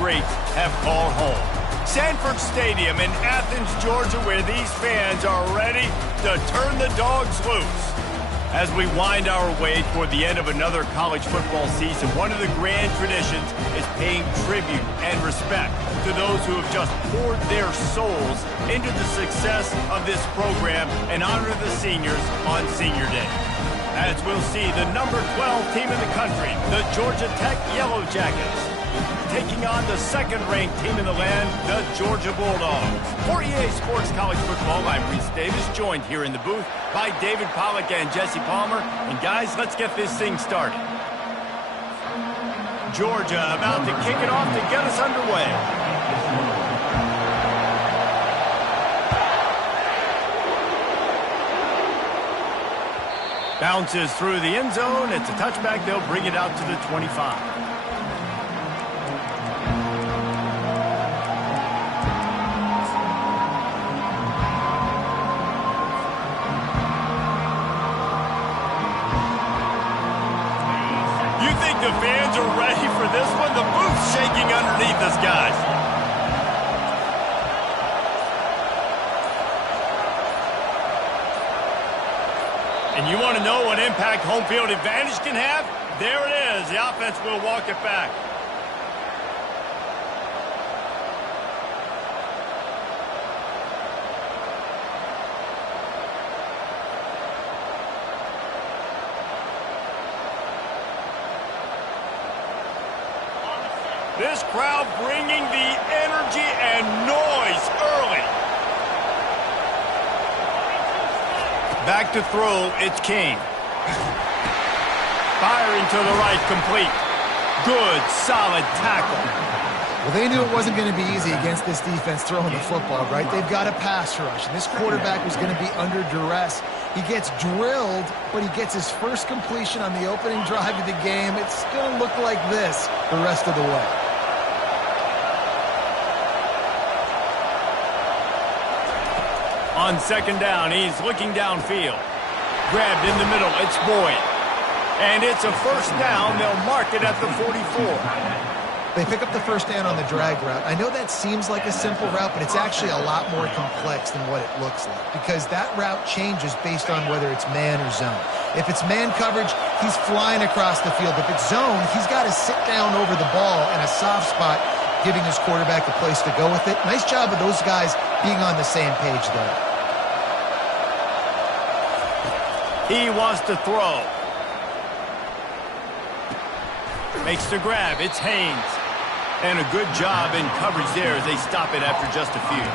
greats have called home. Sanford Stadium in Athens, Georgia, where these fans are ready to turn the dogs loose. As we wind our way toward the end of another college football season, one of the grand traditions is paying tribute and respect to those who have just poured their souls into the success of this program and honor the seniors on Senior Day. As we'll see the number 12 team in the country, the Georgia Tech Yellow Jackets, taking on the second-ranked team in the land, the Georgia Bulldogs. For EA Sports College Football, I'm Reese Davis, joined here in the booth by David Pollack and Jesse Palmer. And guys, let's get this thing started. Georgia about to kick it off to get us underway. Bounces through the end zone. It's a touchback. They'll bring it out to the 25. The fans are ready for this one. The booth's shaking underneath us, guys. And you want to know what impact home field advantage can have? There it is. The offense will walk it back. This crowd bringing the energy and noise early. Back to throw, it's King. Firing to the right, complete. Good, solid tackle. Well, they knew it wasn't going to be easy against this defense throwing the football, right? They've got a pass rush, and this quarterback was going to be under duress. He gets drilled, but he gets his first completion on the opening drive of the game. It's going to look like this the rest of the way. On second down, he's looking downfield. Grabbed in the middle, it's Boyd. And it's a first down. They'll mark it at the 44. They pick up the first down on the drag route. I know that seems like a simple route, but it's actually a lot more complex than what it looks like, because that route changes based on whether it's man or zone. If it's man coverage, he's flying across the field. If it's zone, he's got to sit down over the ball in a soft spot, giving his quarterback a place to go with it. Nice job of those guys being on the same page there. He wants to throw. Makes the grab. It's Haynes. And a good job in coverage there as they stop it after just a few.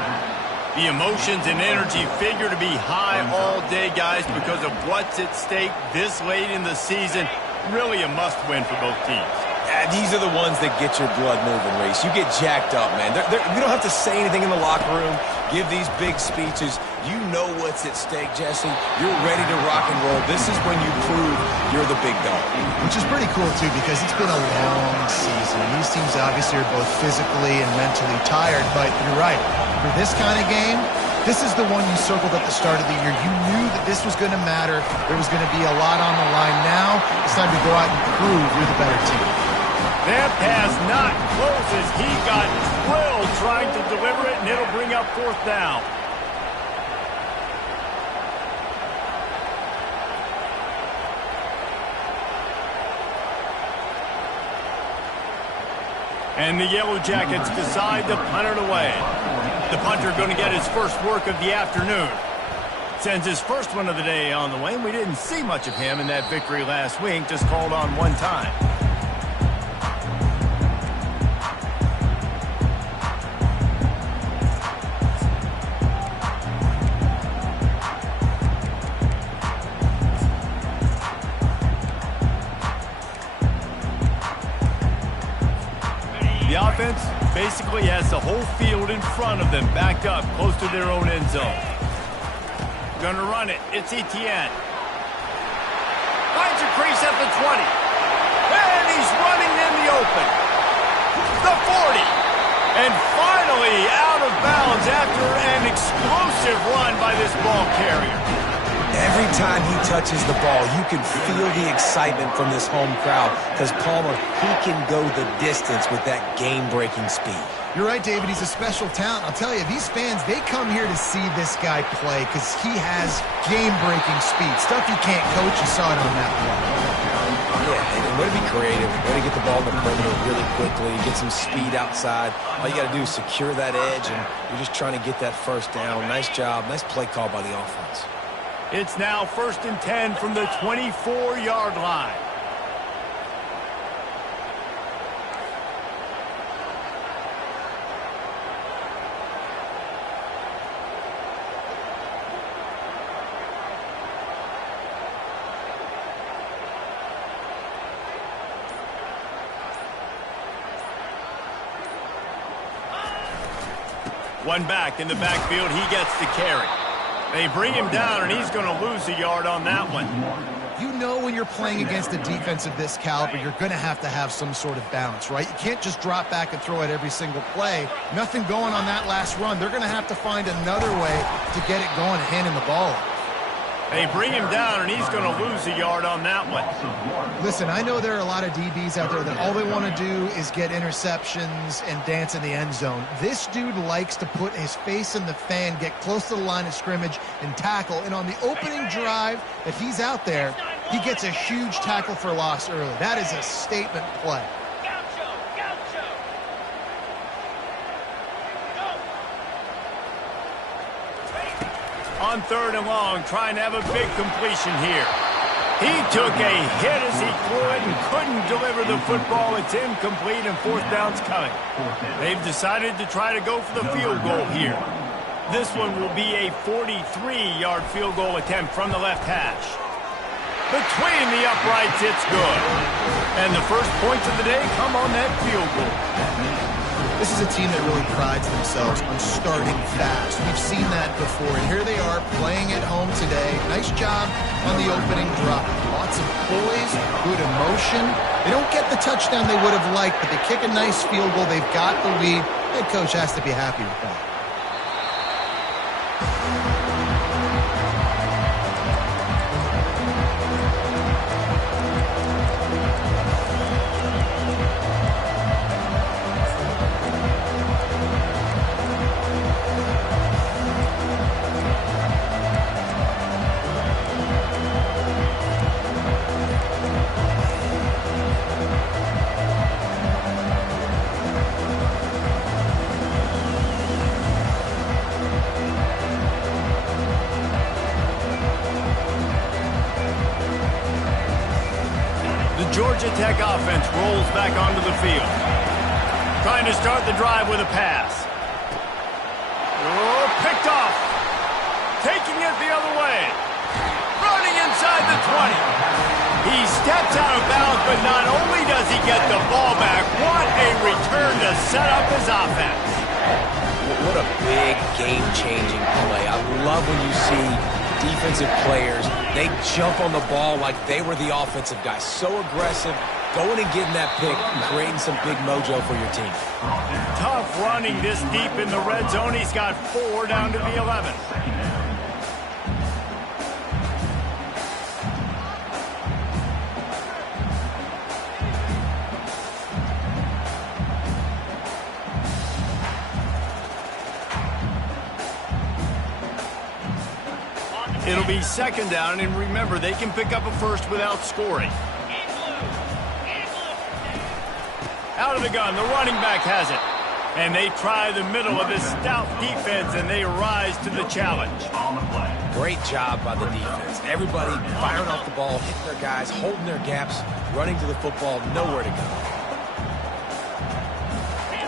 The emotions and energy figure to be high all day, guys, because of what's at stake this late in the season. Really a must-win for both teams. Yeah, these are the ones that get your blood moving, Reese. You get jacked up, man. We don't have to say anything in the locker room, give these big speeches. You know what's at stake, Jesse. You're ready to rock and roll. This is when you prove you're the big dog. Which is pretty cool, too, because it's been a long season. These teams obviously are both physically and mentally tired, but you're right. For this kind of game, this is the one you circled at the start of the year. You knew that this was going to matter. There was going to be a lot on the line. Now it's time to go out and prove you're the better team. That pass not close as he got drilled trying to deliver it, and it'll bring up fourth down. And the Yellow Jackets decide to punt it away. The punter going to get his first work of the afternoon. Sends his first one of the day on the way. We didn't see much of him in that victory last week, just called on one time. The offense basically has the whole field in front of them, backed up close to their own end zone. Gonna run it. It's Etienne. Finds a crease at the 20. And he's running in the open. The 40. And finally out of bounds after an explosive run by this ball carrier. Every time he touches the ball, you can feel the excitement from this home crowd because Palmer, he can go the distance with that game-breaking speed. You're right, David. He's a special talent. I'll tell you, these fans, they come here to see this guy play because he has game-breaking speed. Stuff you can't coach. You saw it on that play. Yeah, and way to be creative, way to get the ball in the perimeter really quickly, get some speed outside. All you got to do is secure that edge, and you're just trying to get that first down. Nice job. Nice play call by the offense. It's now 1st and 10 from the 24-yard line. One back in the backfield, he gets the carry. They bring him down, and he's going to lose a yard on that one. You know when you're playing against a defense of this caliber, you're going to have some sort of balance, right? You can't just drop back and throw it every single play. Nothing going on that last run. They're going to have to find another way to get it going and hand him the ball off. They bring him down, and he's going to lose a yard on that one. Listen, I know there are a lot of DBs out there that all they want to do is get interceptions and dance in the end zone. This dude likes to put his face in the fan, get close to the line of scrimmage, and tackle. And on the opening drive that he's out there, he gets a huge tackle for loss early. That is a statement play. On 3rd and long, trying to have a big completion here. He took a hit as he threw it and couldn't deliver the football. It's incomplete and 4th down's coming. They've decided to try to go for the field goal here. This one will be a 43-yard field goal attempt from the left hash. Between the uprights, it's good. And the first points of the day come on that field goal. This is a team that really prides themselves on starting fast. We've seen that before, and here they are playing at home today. Nice job on the opening drop. Lots of poise, good emotion. They don't get the touchdown they would have liked, but they kick a nice field goal. They've got the lead. Head coach has to be happy with that. Georgia Tech offense rolls back onto the field. Trying to start the drive with a pass. Oh, picked off. Taking it the other way. Running inside the 20. He steps out of bounds, but not only does he get the ball back, what a return to set up his offense. What a big game-changing play. I love when you see defensive players, they jump on the ball like they were the offensive guys. So aggressive, going and getting that pick, creating some big mojo for your team. Tough running this deep in the red zone. He's got 4 down to the 11. It'll be 2nd down, and remember, they can pick up a first without scoring. Out of the gun, the running back has it. And they try the middle of this stout defense, and they rise to the challenge. Great job by the defense. Everybody firing off the ball, hitting their guys, holding their gaps, running to the football, nowhere to go.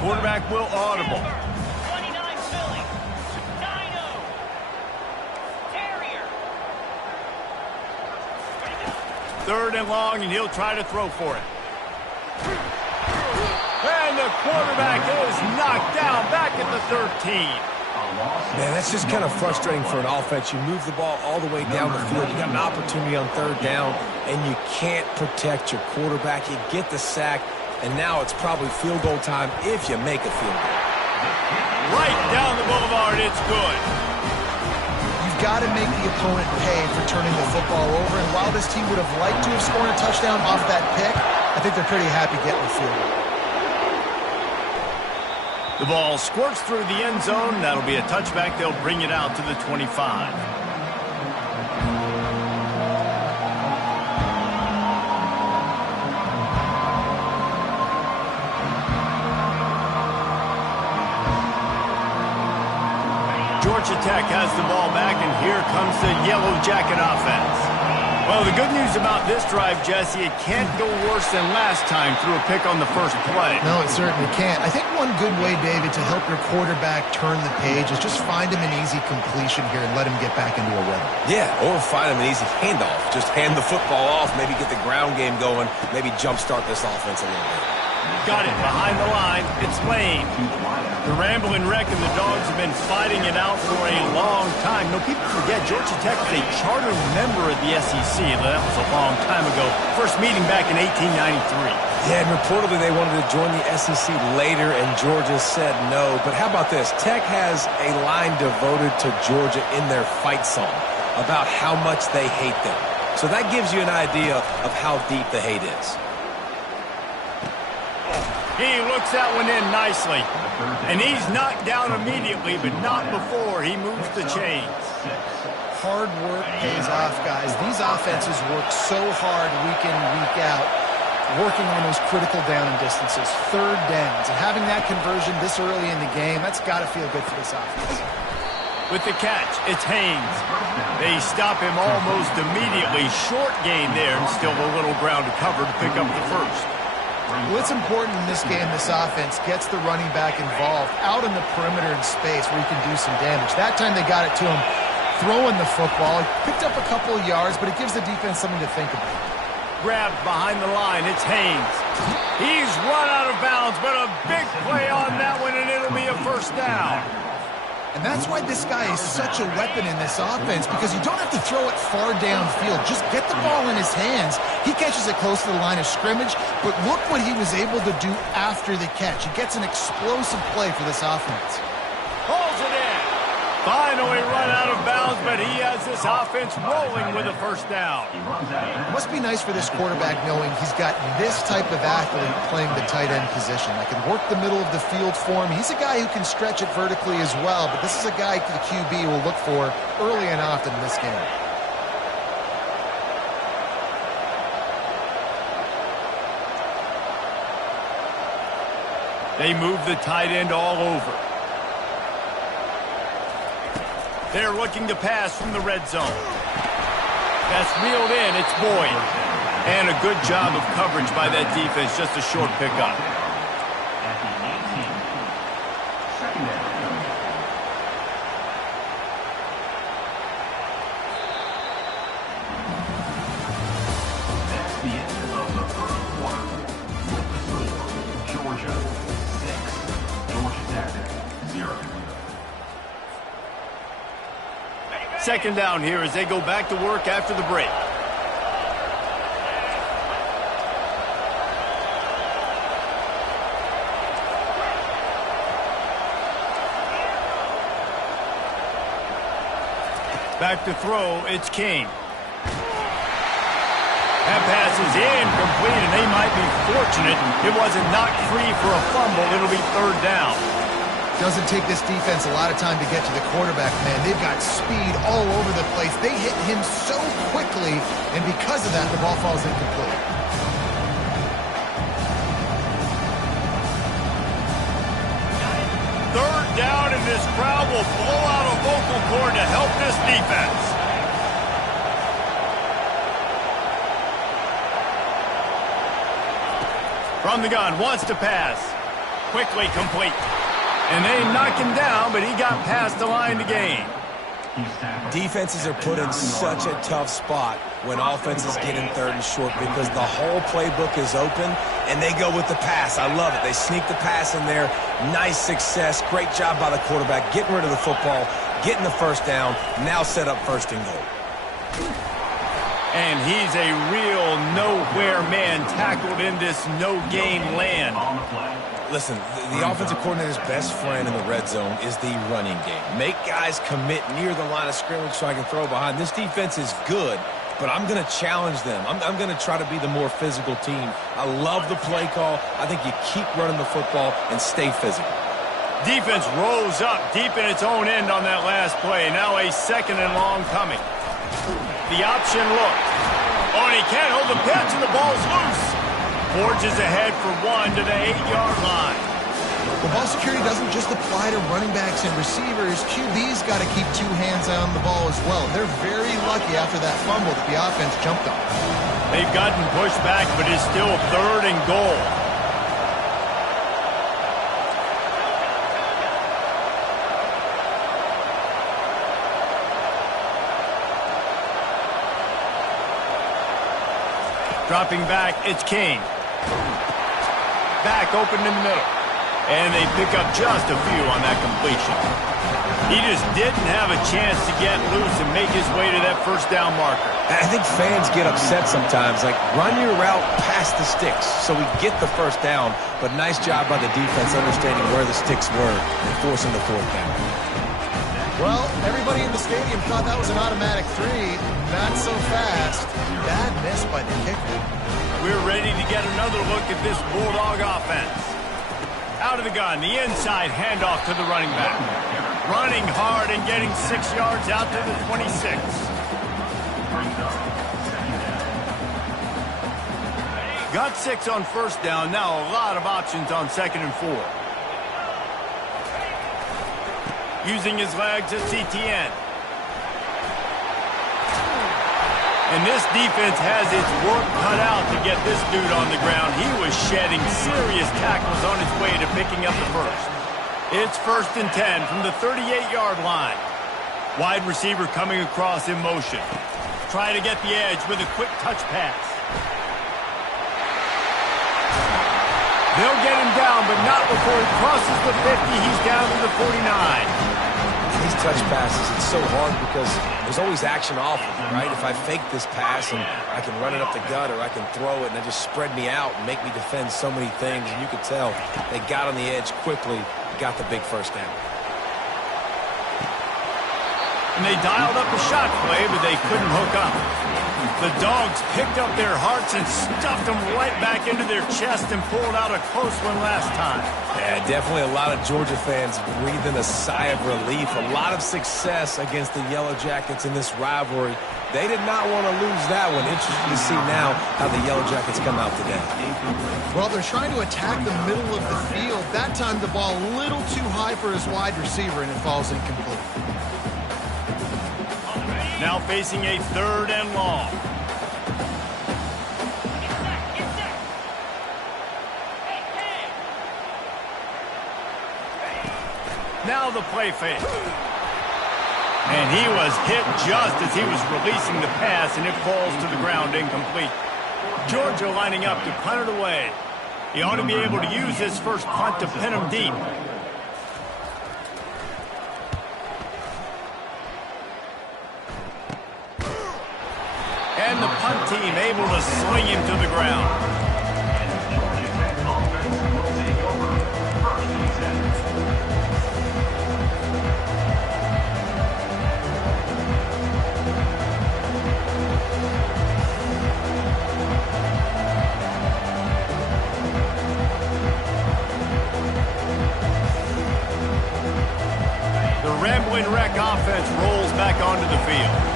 Quarterback will audible. 3rd and long, and he'll try to throw for it. And the quarterback is knocked down back at the 13. Man, that's just kind of frustrating for an offense. You move the ball all the way down the field. You got an opportunity on 3rd down, and you can't protect your quarterback. You get the sack, and now it's probably field goal time if you make a field goal. Right down the boulevard, it's good. You've got to make the opponent pay for turning the football over. And while this team would have liked to have scored a touchdown off that pick, I think they're pretty happy getting the field goal. The ball squirts through the end zone. That'll be a touchback. They'll bring it out to the 25. Georgia Tech has the ball back, and here comes the Yellow Jacket offense. Well, the good news about this drive, Jesse, it can't go worse than last time through a pick on the first play. No, it certainly can't. I think one good way, David, to help your quarterback turn the page is just find him an easy completion here and let him get back into a rhythm. Yeah, or find him an easy handoff. Just hand the football off, maybe get the ground game going, maybe jumpstart this offense a little bit. Got it behind the line. It's Lane. The Rambling Wreck and the Dogs have been fighting it out for a long time. No, people forget Georgia Tech is a charter member of the SEC. That was a long time ago. First meeting back in 1893. Yeah, and reportedly they wanted to join the SEC later, and Georgia said no. But how about this? Tech has a line devoted to Georgia in their fight song about how much they hate them. So that gives you an idea of how deep the hate is. He looks that one in nicely. And he's knocked down immediately, but not before he moves the chains. Hard work pays off, guys. These offenses work so hard week in, week out, working on those critical down and distances, third downs. And having that conversion this early in the game, that's got to feel good for this offense. With the catch, it's Haynes. They stop him almost immediately. Short gain there, and still a little ground to cover to pick up the first. Well, it's important in this game this offense gets the running back involved out in the perimeter in space where he can do some damage. That time they got it to him throwing the football. He picked up a couple of yards, but it gives the defense something to think about. Grabbed behind the line. It's Haynes. He's run out of bounds, but a big play on that one, and it'll be a first down. And that's why this guy is such a weapon in this offense, because you don't have to throw it far downfield. Just get the ball in his hands. He catches it close to the line of scrimmage, but look what he was able to do after the catch. He gets an explosive play for this offense. Pulls it in. Finally run out of bounds, but he has this offense rolling with a first down. It must be nice for this quarterback knowing he's got this type of athlete playing the tight end position. That can work the middle of the field for him. He's a guy who can stretch it vertically as well, but this is a guy the QB will look for early and often in this game. They move the tight end all over. They're looking to pass from the red zone. That's reeled in. It's Boyd. And a good job of coverage by that defense. Just a short pickup. That's the end of the first quarter. With the score, Georgia 6, Georgia Tech 0. Second down here as they go back to work after the break. Back to throw, it's King. That pass is incomplete, and they might be fortunate it wasn't knocked free for a fumble. It'll be third down. Doesn't take this defense a lot of time to get to the quarterback, man. They've got speed all over the place. They hit him so quickly, and because of that, the ball falls incomplete. Third down, and this crowd will blow out a vocal cord to help this defense. From the gun, wants to pass. Quickly complete. And they knock him down, but he got past the line to gain. Defenses are put in such a tough spot when offenses get in third and short because the whole playbook is open, and they go with the pass. I love it. They sneak the pass in there. Nice success. Great job by the quarterback getting rid of the football, getting the first down, now set up first and goal. And he's a real nowhere man tackled in this no-gain land. Listen, the offensive coordinator's best friend in the red zone is the running game. Make guys commit near the line of scrimmage so I can throw behind. This defense is good, but I'm going to challenge them. I'm going to try to be the more physical team. I love the play call. I think you keep running the football and stay physical. Defense rose up deep in its own end on that last play. Now a 2nd and long coming. The option look. Oh, and he can't hold the pitch, and the ball's loose. Forges ahead for 1 to the 8-yard line. Well, ball security doesn't just apply to running backs and receivers. QB's got to keep 2 hands on the ball as well. They're very lucky after that fumble that the offense jumped on. They've gotten pushed back, but it's still 3rd and goal. Dropping back, it's King. Back open in the middle. And they pick up just a few on that completion. He just didn't have a chance to get loose and make his way to that first down marker. I think fans get upset sometimes. Like, run your route past the sticks so we get the first down. But nice job by the defense understanding where the sticks were and forcing the 4th down. Well, everybody in the stadium thought that was an automatic 3. Not so fast. Bad miss by the kicker. We're ready to get another look at this Bulldog offense. Out of the gun, the inside handoff to the running back. Running hard and getting 6 yards out to the 26. Got 6 on first down. Now a lot of options on 2nd and 4. Using his legs at CTN. And this defense has its work cut out to get this dude on the ground. He was shedding serious tackles on his way to picking up the first. It's 1st and 10 from the 38-yard line. Wide receiver coming across in motion. Try to get the edge with a quick touch pass. They'll get him down, but not before he crosses the 50. He's down to the 49. These touch passes, it's so hard because there's always action off of it, right? If I fake this pass and I can run it up the gut or I can throw it and it just spread me out and make me defend so many things, and you could tell they got on the edge quickly, got the big first down. And they dialed up a shot play, but they couldn't hook up. The Dogs picked up their hearts and stuffed them right back into their chest and pulled out a close one last time. Yeah, definitely a lot of Georgia fans breathing a sigh of relief. A lot of success against the Yellow Jackets in this rivalry. They did not want to lose that one. Interesting to see now how the Yellow Jackets come out today. Well, they're trying to attack the middle of the field. That time the ball a little too high for his wide receiver, and it falls incomplete. Now facing a 3rd and long. Now the play fake. And he was hit just as he was releasing the pass, and it falls to the ground incomplete. Georgia lining up to punt it away. He ought to be able to use his first punt to pin him deep. And the punt team able to sling him to the ground. The Rambling Wreck offense rolls back onto the field.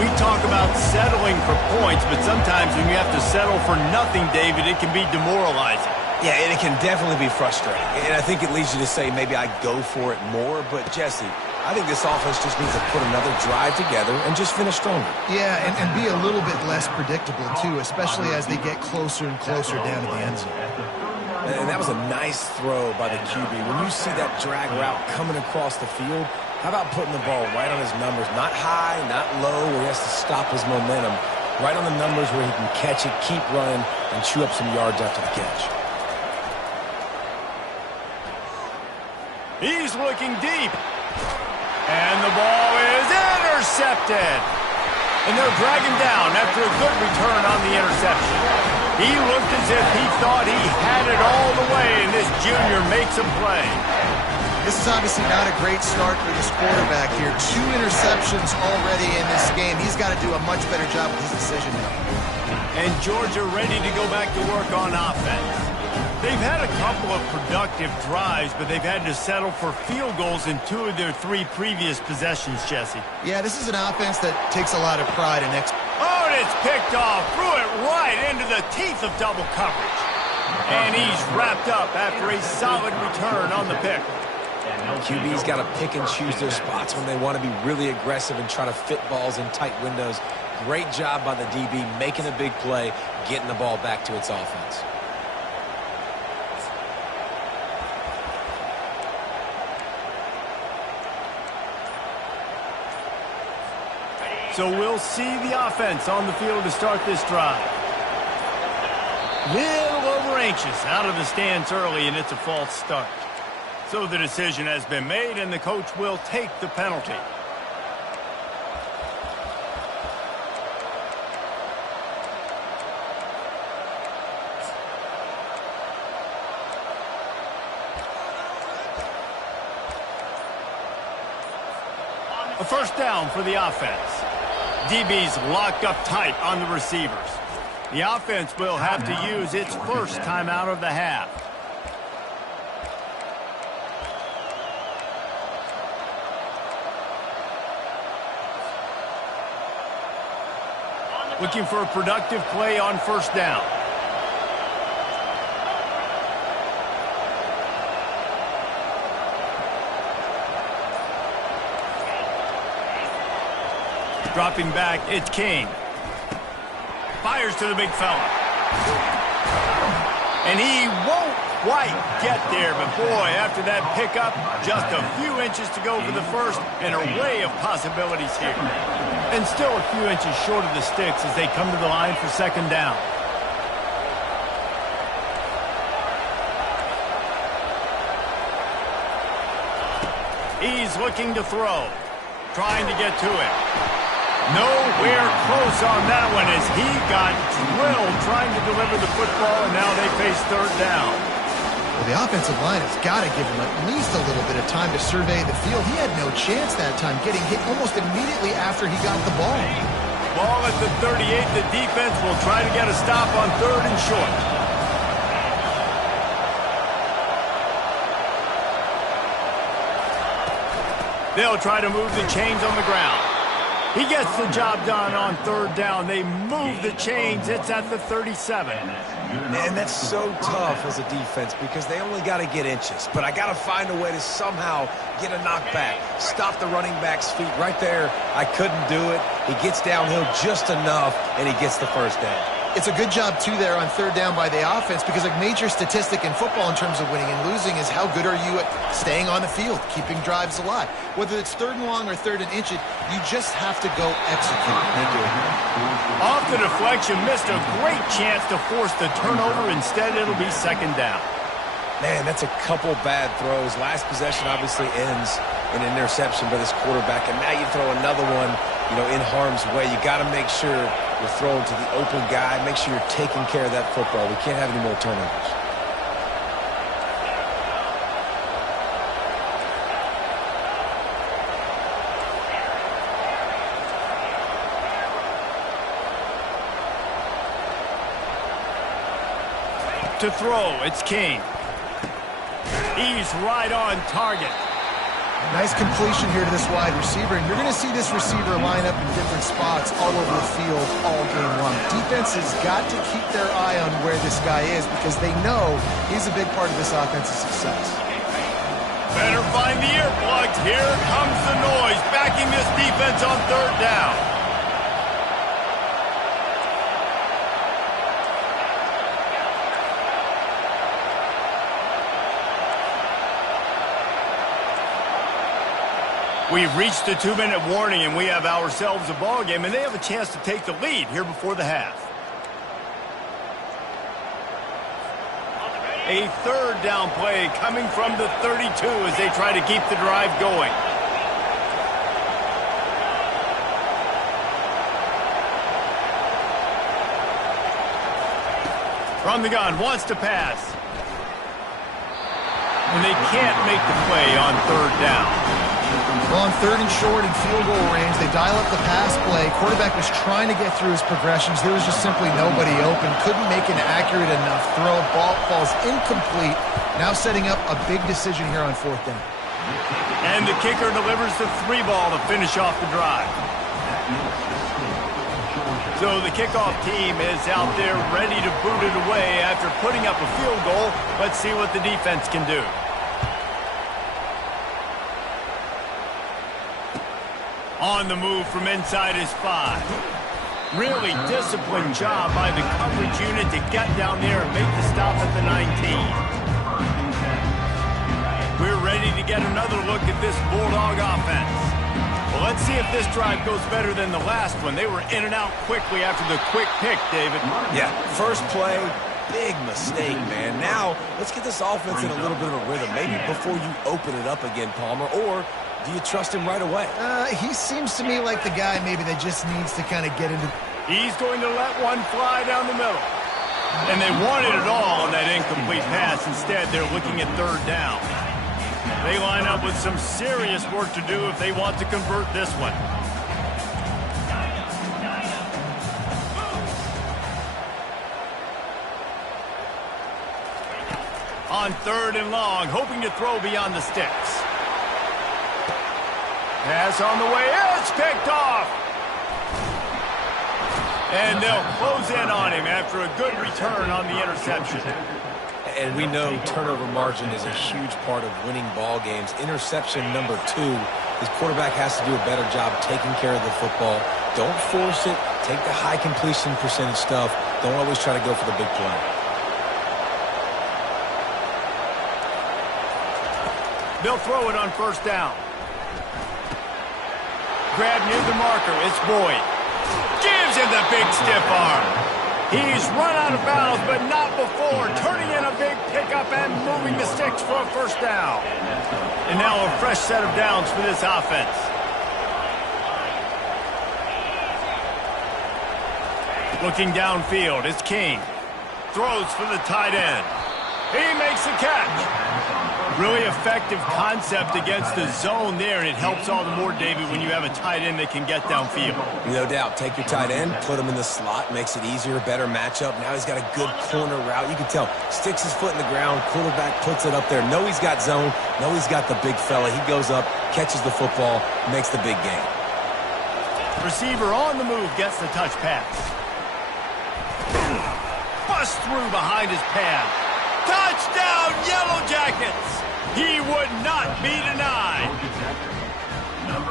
We talk about settling for points, but sometimes when you have to settle for nothing, David, it can be demoralizing. Yeah, and it can definitely be frustrating. And I think it leads you to say maybe I go for it more. But, Jesse, I think this offense just needs to put another drive together and just finish stronger. Yeah, and be a little bit less predictable, too, especially as they get closer and closer down to the end zone. And that was a nice throw by the QB. When you see that drag route coming across the field, how about putting the ball right on his numbers? Not high, not low, where he has to stop his momentum. Right on the numbers where he can catch it, keep running, and chew up some yards after the catch. He's looking deep. And the ball is intercepted. And they'll drag him down after a good return on the interception. He looked as if he thought he had it all the way, and this junior makes a play. This is obviously not a great start for this quarterback here. 2 interceptions already in this game. He's got to do a much better job with his decision making. And Georgia ready to go back to work on offense. They've had a couple of productive drives, but they've had to settle for field goals in 2 of their 3 previous possessions, Jesse. Yeah, this is an offense that takes a lot of pride in Oh, and it's picked off. Threw it right into the teeth of double coverage. And he's wrapped up after a solid return on the pick. QB's got to pick and choose their spots when they want to be really aggressive and try to fit balls in tight windows. Great job by the DB making a big play, getting the ball back to its offense. So we'll see the offense on the field to start this drive. Little over anxious out of the stance early, and it's a false start. So the decision has been made, and the coach will take the penalty. A first down for the offense. DB's locked up tight on the receivers. The offense will have to use its first timeout of the half. Looking for a productive play on first down. Dropping back, it's King. Fires to the big fella. And he won't quite get there, but boy, after that pickup, just a few inches to go for the first. An array of possibilities here. And still a few inches short of the sticks as they come to the line for second down. He's looking to throw. Trying to get to it. Nowhere close on that one as he got drilled trying to deliver the football, and now they face third down. Well, the offensive line has got to give him at least a little bit of time to survey the field. He had no chance that time, getting hit almost immediately after he got the ball. Ball at the 38. The defense will try to get a stop on third and short. They'll try to move the chains on the ground. He gets the job done on third down. They move the chains. It's at the 37. Man, that's so tough as a defense because they only got to get inches. But I got to find a way to somehow get a knockback, stop the running back's feet right there. I couldn't do it. He gets downhill just enough, and he gets the first down. It's a good job, too, there on third down by the offense because a major statistic in football in terms of winning and losing is how good are you at staying on the field, keeping drives alive. Whether it's third and long or third and inch, you just have to go execute. Off the deflection, missed a great chance to force the turnover. Instead, it'll be second down. Man, that's a couple bad throws. Last possession obviously ends in an interception by this quarterback, and now you throw another one, in harm's way. You got to make sure you're throwing to the open guy. Make sure you're taking care of that football. We can't have any more turnovers. To throw, it's King. He's right on target. Nice completion here to this wide receiver, and you're going to see this receiver line up in different spots all over the field all game long. Defense has got to keep their eye on where this guy is because they know he's a big part of this offensive success. Better find the earplugs. Here comes the noise, backing this defense on third down. We've reached the 2-minute warning, and we have ourselves a ball game, and they have a chance to take the lead here before the half. A third down play coming from the 32 as they try to keep the drive going. From the gun, wants to pass. And they can't make the play on third down. Well, on third and short and field goal range, they dial up the pass play. Quarterback was trying to get through his progressions. There was just simply nobody open. Couldn't make an accurate enough throw. Ball falls incomplete. Now setting up a big decision here on fourth down. And the kicker delivers the 3 ball to finish off the drive. So the kickoff team is out there ready to boot it away after putting up a field goal. Let's see what the defense can do. On the move from inside his 5. Really disciplined job by the coverage unit to get down there and make the stop at the 19. We're ready to get another look at this Bulldog offense. Well, let's see if this drive goes better than the last one. They were in and out quickly after the quick pick, David. Yeah, first play, big mistake, man. Now, let's get this offense in a little bit of a rhythm. Maybe before you open it up again, Palmer, or do you trust him right away? He seems to me like the guy maybe that just needs to kind of get into... He's going to let one fly down the middle. And they wanted it all on that incomplete pass. Instead, they're looking at third down. They line up with some serious work to do if they want to convert this one. On third and long, hoping to throw beyond the sticks. Pass on the way, it's picked off. And they'll close in on him after a good return on the interception. And we know turnover margin is a huge part of winning ball games. Interception number 2. His quarterback has to do a better job taking care of the football. Don't force it. Take the high completion percentage stuff. Don't always try to go for the big play. They'll throw it on first down. Grab near the marker. It's Boyd. Gives him the big stiff arm. He's run out of bounds, but not before. Turning in a big pickup and moving the sticks for a first down. And now a fresh set of downs for this offense. Looking downfield, it's King. Throws for the tight end. He makes the catch. Really effective concept against the zone there, and it helps all the more, David, when you have a tight end that can get downfield. No doubt. Take your tight end, put him in the slot, makes it easier, better matchup. Now he's got a good corner route. You can tell. Sticks his foot in the ground, quarterback puts it up there. Know he's got zone, know he's got the big fella. He goes up, catches the football, makes the big game. Receiver on the move, gets the touch pass. Bust through behind his pad. Touchdown, Yellow Jackets! He would not be denied.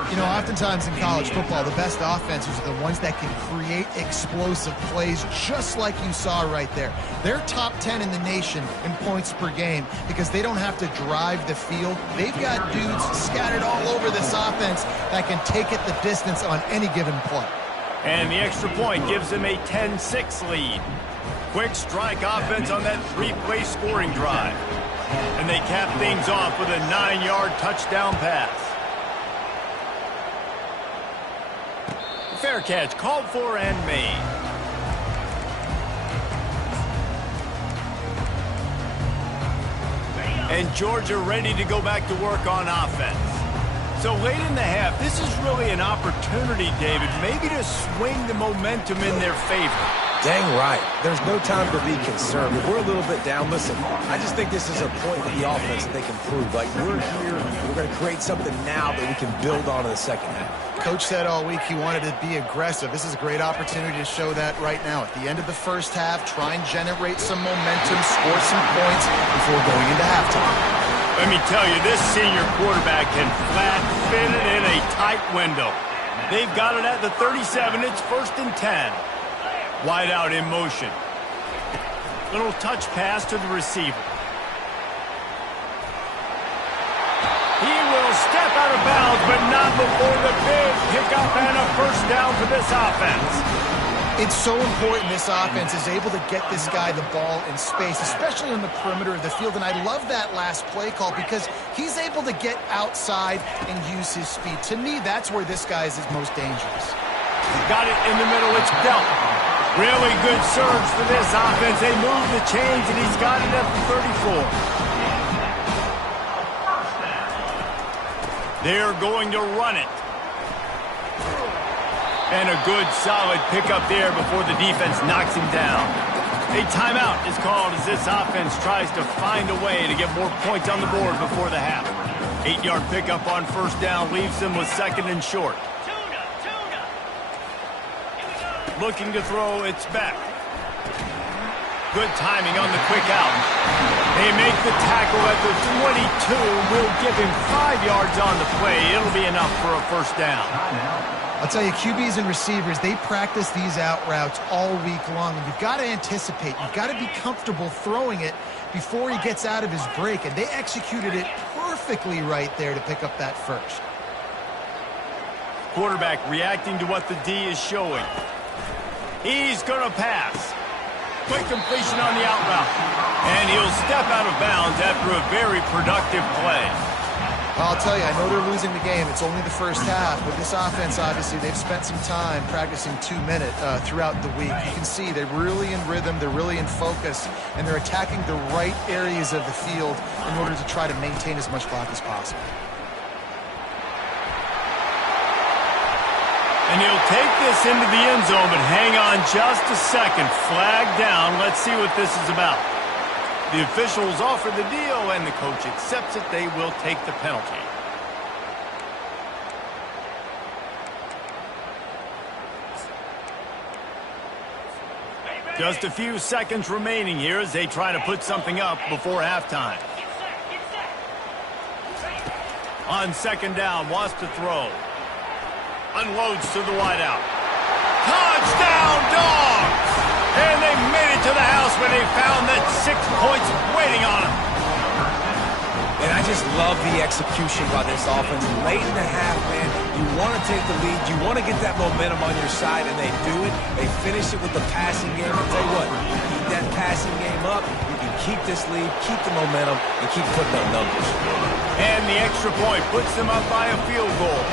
You know, oftentimes in college football, the best offenses are the ones that can create explosive plays just like you saw right there. They're top 10 in the nation in points per game because they don't have to drive the field. They've got dudes scattered all over this offense that can take it the distance on any given play. And the extra point gives them a 10-6 lead. Quick strike offense on that 3-play scoring drive. And they cap things off with a 9-yard touchdown pass. Fair catch called for and made. And Georgia ready to go back to work on offense. So late in the half, this is really an opportunity, David, maybe to swing the momentum in their favor. Dang right. There's no time to be concerned. If we're a little bit down, listen, I just think this is a point with the offense that they can prove. Like, we're here, we're going to create something now that we can build on in the second half. Coach said all week he wanted to be aggressive. This is a great opportunity to show that right now. At the end of the first half, try and generate some momentum, score some points before going into halftime. Let me tell you, this senior quarterback can flat fit it in a tight window. They've got it at the 37. It's 1st and 10. Wide out in motion. Little touch pass to the receiver. He will step out of bounds, but not before the big pickup and a first down for this offense. It's so important this offense is able to get this guy the ball in space, especially on the perimeter of the field. And I love that last play call because he's able to get outside and use his speed. To me, that's where this guy is his most dangerous. Got it in the middle. It's Belt. Really good surge for this offense. They move the chains, and he's got it at the 34. They're going to run it. And a good, solid pickup there before the defense knocks him down. A timeout is called as this offense tries to find a way to get more points on the board before the half. 8-yard pickup on first down leaves them with 2nd and short. Looking to throw, it's back. Good timing on the quick out. They make the tackle at the 22. Will give him 5 yards on the play. It'll be enough for a first down. I'll tell you, QBs and receivers, they practice these out routes all week long, and you've got to anticipate. You've got to be comfortable throwing it before he gets out of his break, and they executed it perfectly right there to pick up that first. Quarterback reacting to what the D is showing. He's going to pass. Quick completion on the out route. And he'll step out of bounds after a very productive play. I'll tell you, I know they're losing the game. It's only the first half, but this offense, obviously, they've spent some time practicing 2-minute throughout the week. You can see they're really in rhythm, they're really in focus, and they're attacking the right areas of the field in order to try to maintain as much clock as possible. And he'll take this into the end zone, but hang on just a second. Flag down. Let's see what this is about. The officials offer the deal, and the coach accepts it. They will take the penalty. Just a few seconds remaining here as they try to put something up before halftime. On 2nd down, wants to throw. Unloads to the wideout. Touchdown, Dogs! And they made it to the house when they found that 6 points waiting on them. And I just love the execution by this offense. Late in the half, man, you want to take the lead. You want to get that momentum on your side, and they do it. They finish it with the passing game. I'll tell you what, you keep that passing game up, you can keep this lead, keep the momentum, and keep putting up numbers. And the extra point puts them up by a field goal.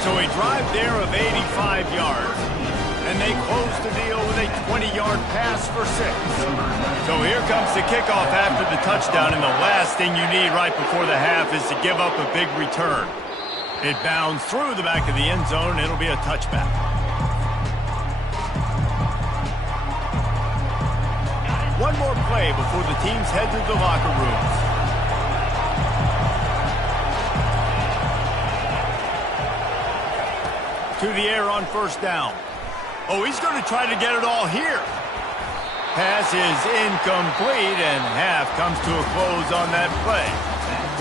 So a drive there of 85 yards. And they close the deal with a 20-yard pass for 6. So here comes the kickoff after the touchdown, and the last thing you need right before the half is to give up a big return. It bounds through the back of the end zone, and it'll be a touchback. One more play before the teams head to the locker rooms. To the air on first down. Oh, he's going to try to get it all here. Pass is incomplete, and half comes to a close on that play.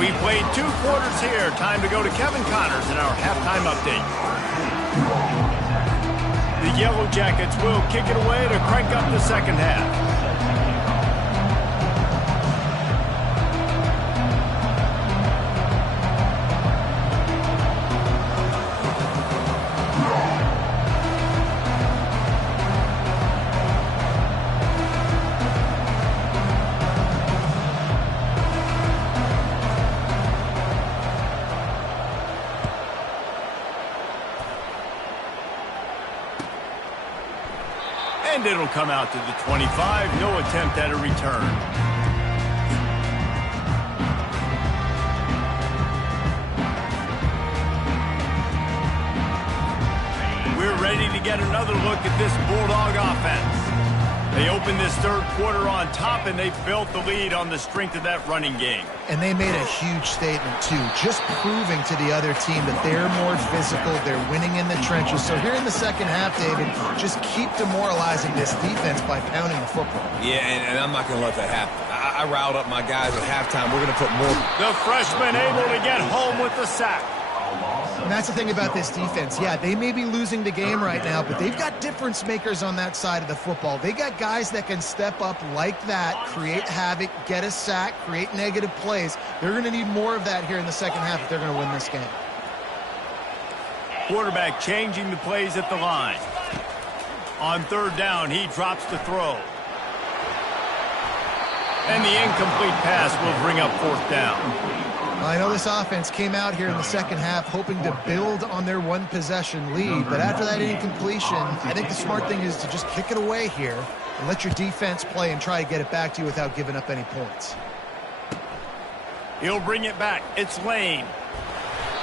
We played 2 quarters here. Time to go to Kevin Connors in our halftime update. The Yellow Jackets will kick it away to crank up the second half. And it'll come out to the 25. No attempt at a return. We're ready to get another look at this Bulldog offense. They opened this third quarter on top, and they built the lead on the strength of that running game. And they made a huge statement, too, just proving to the other team that they're more physical, they're winning in the trenches. So here in the second half, David, just keep demoralizing this defense by pounding the football. Yeah, and I'm not going to let that happen. I riled up my guys at halftime. We're going to put more. The freshman able to get home with the sack. And that's the thing about this defense. Yeah, they may be losing the game right now, but they've got difference makers on that side of the football. They got guys that can step up like that, create havoc, get a sack, create negative plays. They're going to need more of that here in the second half if they're going to win this game. Quarterback changing the plays at the line. On third down, he drops the throw. And the incomplete pass will bring up fourth down. I know this offense came out here in the second half hoping to build on their one-possession lead, but after that incompletion, I think the smart thing is to just kick it away here and let your defense play and try to get it back to you without giving up any points. He'll bring it back. It's Lane.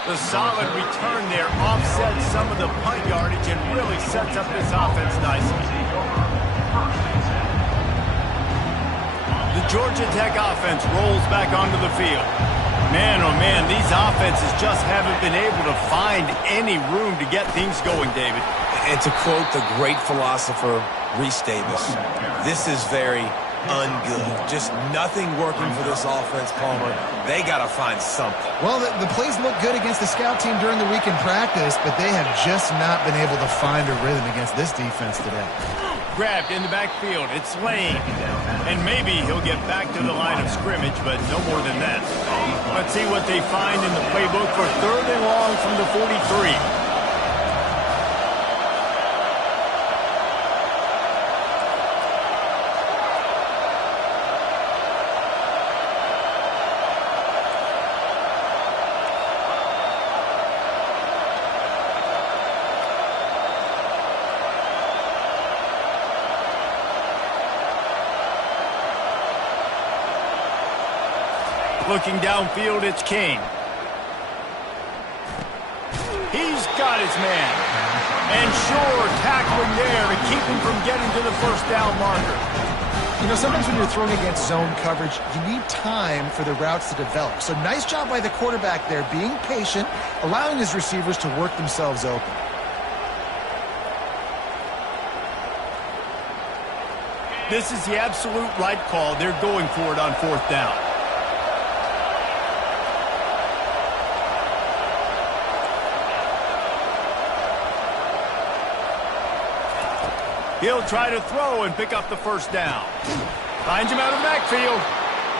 The solid return there offsets some of the punt yardage and really sets up this offense nicely. The Georgia Tech offense rolls back onto the field. Man, oh man, these offenses just haven't been able to find any room to get things going, David. And to quote the great philosopher, Reese Davis, this is very ungood. Just nothing working for this offense, Palmer. They got to find something. Well, the plays look good against the scout team during the week in practice, but they have just not been able to find a rhythm against this defense today. Grabbed in the backfield. It's Lane. And maybe he'll get back to the line of scrimmage, but no more than that. Let's see what they find in the playbook for 3rd and long from the 43. Looking downfield, it's King. He's got his man. And sure, tackling there to keep him from getting to the first down marker. You know, sometimes when you're throwing against zone coverage, you need time for the routes to develop. So nice job by the quarterback there, being patient, allowing his receivers to work themselves open. This is the absolute right call. They're going for it on 4th down. He'll try to throw and pick up the first down. Finds him out of the backfield.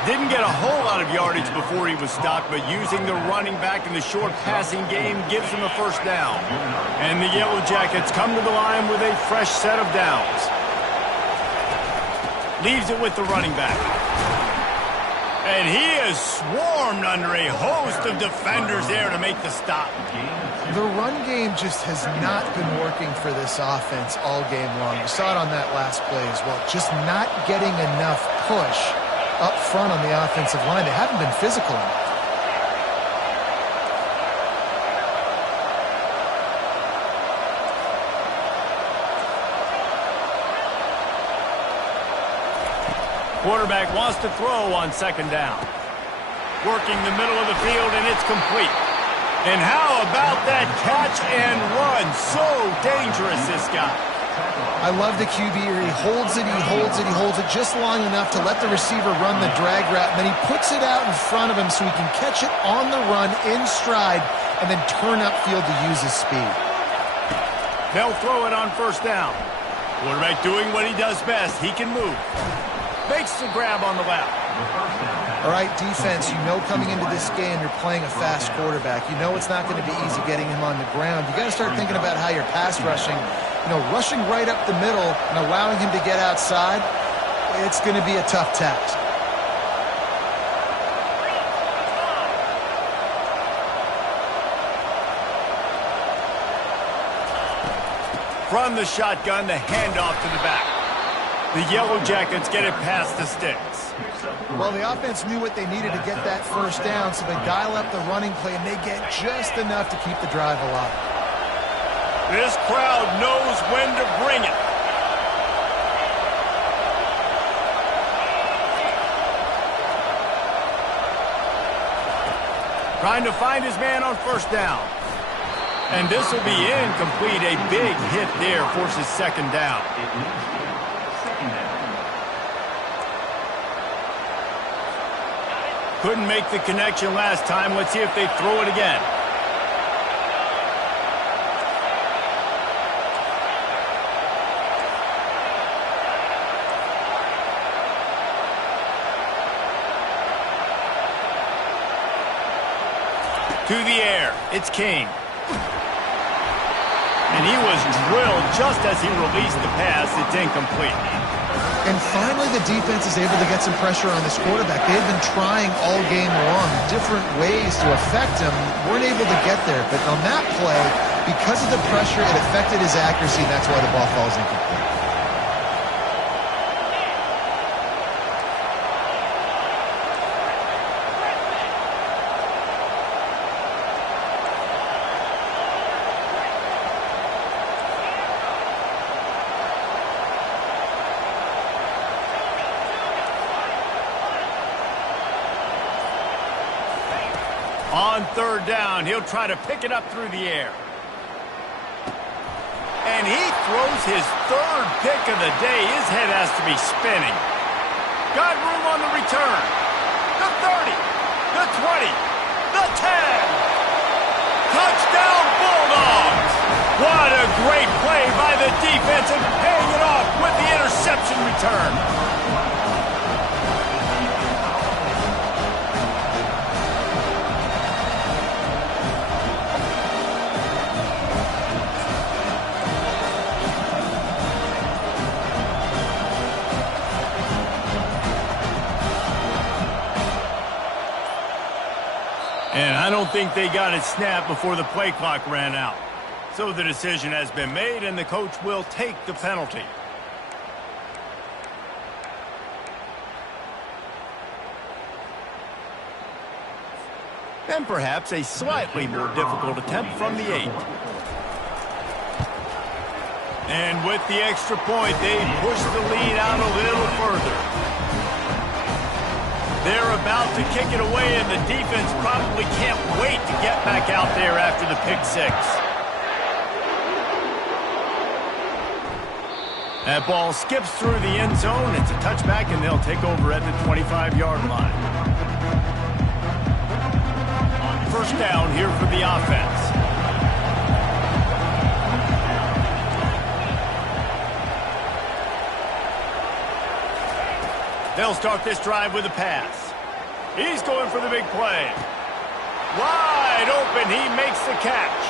Didn't get a whole lot of yardage before he was stopped, but using the running back in the short passing game gives him a first down. And the Yellow Jackets come to the line with a fresh set of downs. Leaves it with the running back. And he is swarmed under a host of defenders there to make the stop. The run game just has not been working for this offense all game long. You saw it on that last play as well. Just not getting enough push up front on the offensive line. They haven't been physical enough. Quarterback wants to throw on 2nd down. Working the middle of the field, and it's complete. And how about that catch and run? So dangerous, this guy. I love the QB here. He holds it, he holds it, he holds it just long enough to let the receiver run the drag route, and then he puts it out in front of him so he can catch it on the run in stride and then turn upfield to use his speed. They'll throw it on 1st down. Quarterback doing what he does best. He can move. Makes the grab on the left. All right, defense, you know coming into this game you're playing a fast quarterback. You know it's not going to be easy getting him on the ground. You got to start thinking about how you're pass rushing. You know, rushing right up the middle and allowing him to get outside, it's going to be a tough task. From the shotgun, the handoff to the back. The Yellow Jackets get it past the sticks. Well, the offense knew what they needed to get that first down, so they dial up the running play, and they get just enough to keep the drive alive. This crowd knows when to bring it. Trying to find his man on 1st down. And this will be incomplete. A big hit there forces 2nd down. Couldn't make the connection last time. Let's see if they throw it again. To the air. It's King. And he was drilled just as he released the pass. It's incomplete. And finally, the defense is able to get some pressure on this quarterback. They've been trying all game long different ways to affect him. Weren't able to get there. But on that play, because of the pressure, it affected his accuracy, and that's why the ball falls incomplete. On third down, he'll try to pick it up through the air. And he throws his third pick of the day. His head has to be spinning. Got room on the return. The 30, the 20, the 10. Touchdown Bulldogs! What a great play by the defense and paying it off with the interception return. And I don't think they got it snapped before the play clock ran out. So the decision has been made, and the coach will take the penalty. And perhaps a slightly more difficult attempt from the 8. And with the extra point, they push the lead out a little further. They're about to kick it away, and the defense probably can't wait to get back out there after the pick 6. That ball skips through the end zone. It's a touchback, and they'll take over at the 25-yard line. First down here for the offense. They'll start this drive with a pass. He's going for the big play. Wide open, he makes the catch.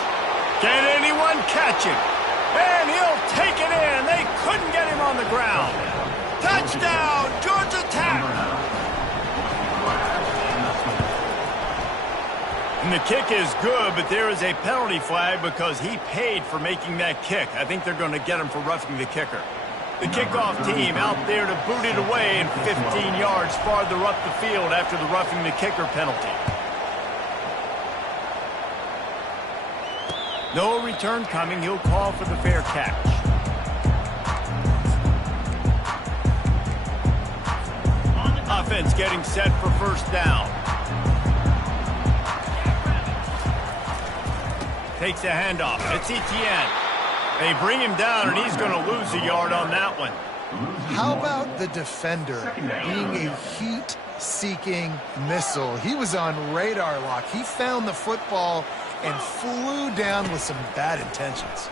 Can anyone catch him? And he'll take it in. They couldn't get him on the ground. Touchdown, Georgia Tech. And the kick is good, but there is a penalty flag because he paid for making that kick. I think they're going to get him for roughing the kicker. The kickoff team out there to boot it away and 15 yards farther up the field after the roughing the kicker penalty. No return coming. He'll call for the fair catch. Offense getting set for first down. Takes a handoff. It's Etienne. They bring him down, and he's going to lose a yard on that one. How about the defender being a heat-seeking missile? He was on radar lock. He found the football and flew down with some bad intentions.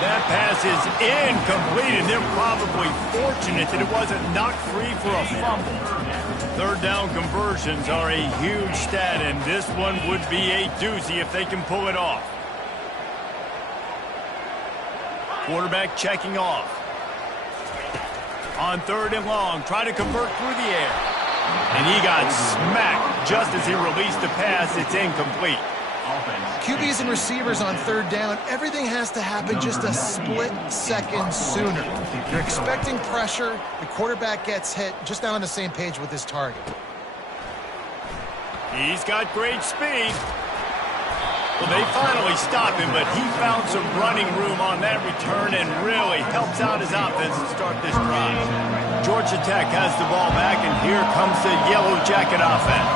That pass is incomplete, and they're probably fortunate that it wasn't knocked free for a fumble. Third down conversions are a huge stat, and this one would be a doozy if they can pull it off. Quarterback checking off. On third and long, try to convert through the air. And he got smacked just as he released the pass. It's incomplete. QBs and receivers on third down, everything has to happen just a split second sooner. You're expecting pressure, the quarterback gets hit, just not on the same page with his target. He's got great speed. Well, they finally stop him, but he found some running room on that return and really helps out his offense to start this drive. Georgia Tech has the ball back, and here comes the Yellow Jacket offense.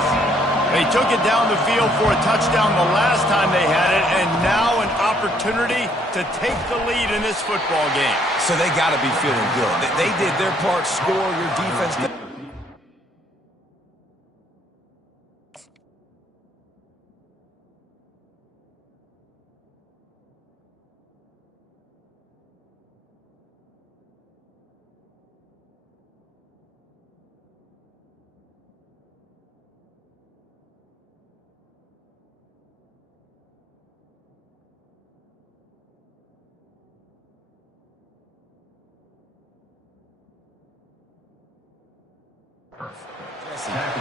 They took it down the field for a touchdown the last time they had it, and now an opportunity to take the lead in this football game. So they got to be feeling good. They did their part, score, your defense.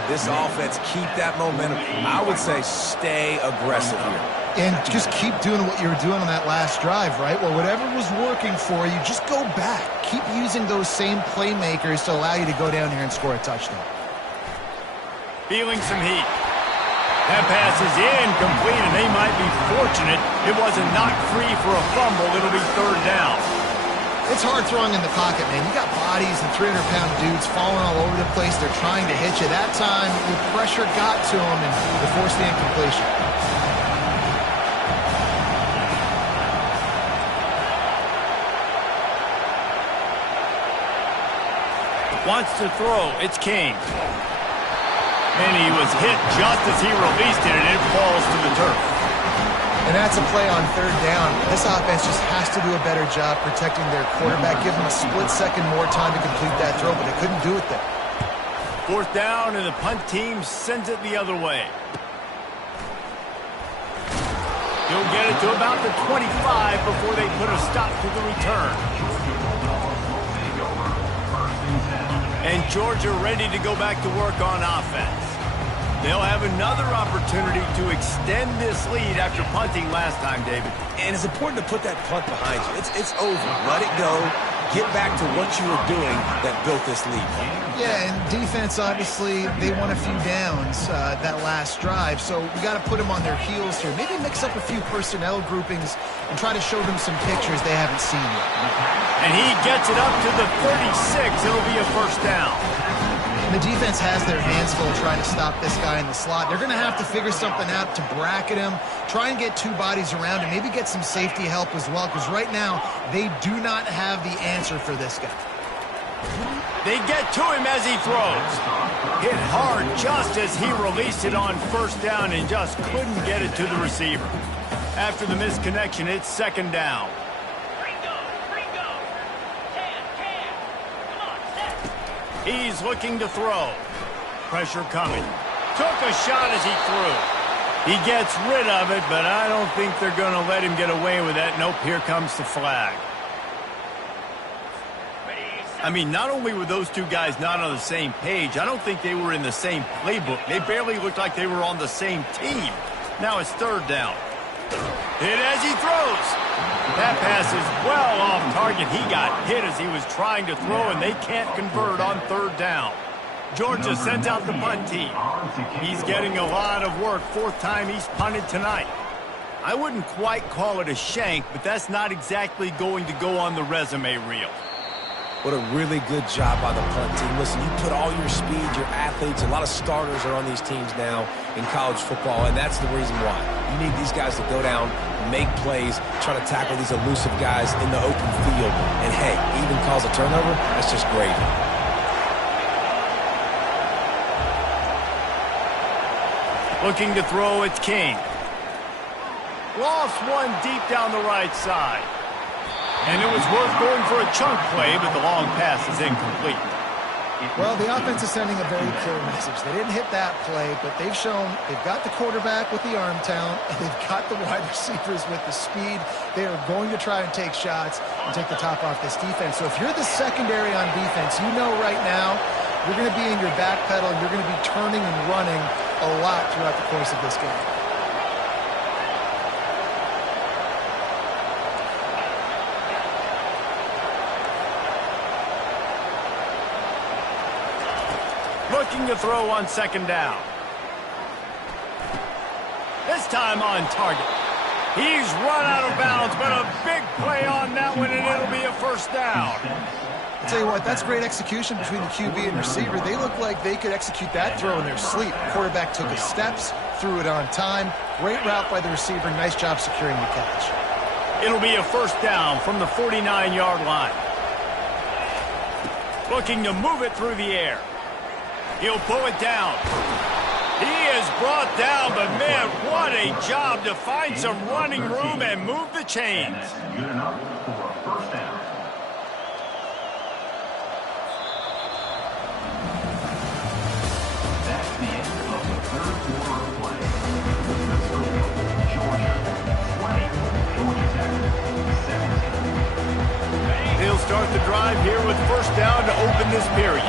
This offense, keep that momentum. I would say stay aggressive here. And just keep doing what you were doing on that last drive, right? Well, whatever was working for you, just go back. Keep using those same playmakers to allow you to go down here and score a touchdown. Feeling some heat. That pass is incomplete, and they might be fortunate it wasn't knocked free for a fumble. It'll be third down. It's hard throwing in the pocket, man. You got bodies and 300-pound dudes falling all over the place. They're trying to hit you. That time, the pressure got to them, and they forced the incompletion. Wants to throw. It's King. And he was hit just as he released it, and it falls to the turf. And that's a play on third down. This offense just has to do a better job protecting their quarterback. Give them a split second more time to complete that throw, but they couldn't do it there. Fourth down, and the punt team sends it the other way. He'll get it to about the 25 before they put a stop to the return. And Georgia ready to go back to work on offense. They'll have another opportunity to extend this lead after punting last time, David. And it's important to put that punt behind you. It's over. Let it go. Get back to what you were doing that built this lead. Yeah, and defense, obviously, they won a few downs that last drive, so we got to put them on their heels here. Maybe mix up a few personnel groupings and try to show them some pictures they haven't seen yet. And he gets it up to the 36. It'll be a first down. The defense has their hands full trying to stop this guy in the slot. They're going to have to figure something out to bracket him, try and get two bodies around him, maybe get some safety help as well, because right now they do not have the answer for this guy. They get to him as he throws. Hit hard just as he released it on first down and just couldn't get it to the receiver. After the misconnection, it's second down. He's looking to throw. Pressure coming. Took a shot as he threw. He gets rid of it, but I don't think they're going to let him get away with that. Nope, here comes the flag. I mean, not only were those two guys not on the same page, I don't think they were in the same playbook. They barely looked like they were on the same team. Now it's third down. Hit as he throws. That pass is well off target. He got hit as he was trying to throw, and they can't convert on third down. Georgia sends out the punt team. He's getting a lot of work. Fourth time he's punted tonight. I wouldn't quite call it a shank, but that's not exactly going to go on the resume reel. What a really good job by the punt team. Listen, you put all your speed, your athletes, a lot of starters are on these teams now in college football, and that's the reason why. You need these guys to go down, make plays, try to tackle these elusive guys in the open field. And, hey, even cause a turnover, that's just great. Looking to throw, it's King. Lost one deep down the right side. And it was worth going for a chunk play, but the long pass is incomplete. Well, the offense is sending a very clear message. They didn't hit that play, but they've shown they've got the quarterback with the arm talent, and they've got the wide receivers with the speed. They are going to try and take shots and take the top off this defense. So if you're the secondary on defense, you know right now you're going to be in your back pedal. You're going to be turning and running a lot throughout the course of this game. Looking to throw on second down. This time on target. He's run out of bounds, but a big play on that one, and it'll be a first down. I'll tell you what, that's great execution between the QB and receiver. They look like they could execute that throw in their sleep. The quarterback took his steps, threw it on time. Great route by the receiver. Nice job securing the catch. It'll be a first down from the 49-yard line. Looking to move it through the air. He'll pull it down. He is brought down, but man, what a job to find some running room and move the chains. Good enough for a first down. That's the end of the third quarter of play. The score, Georgia 20, Georgia Tech 17. They'll start the drive here with first down to open this period.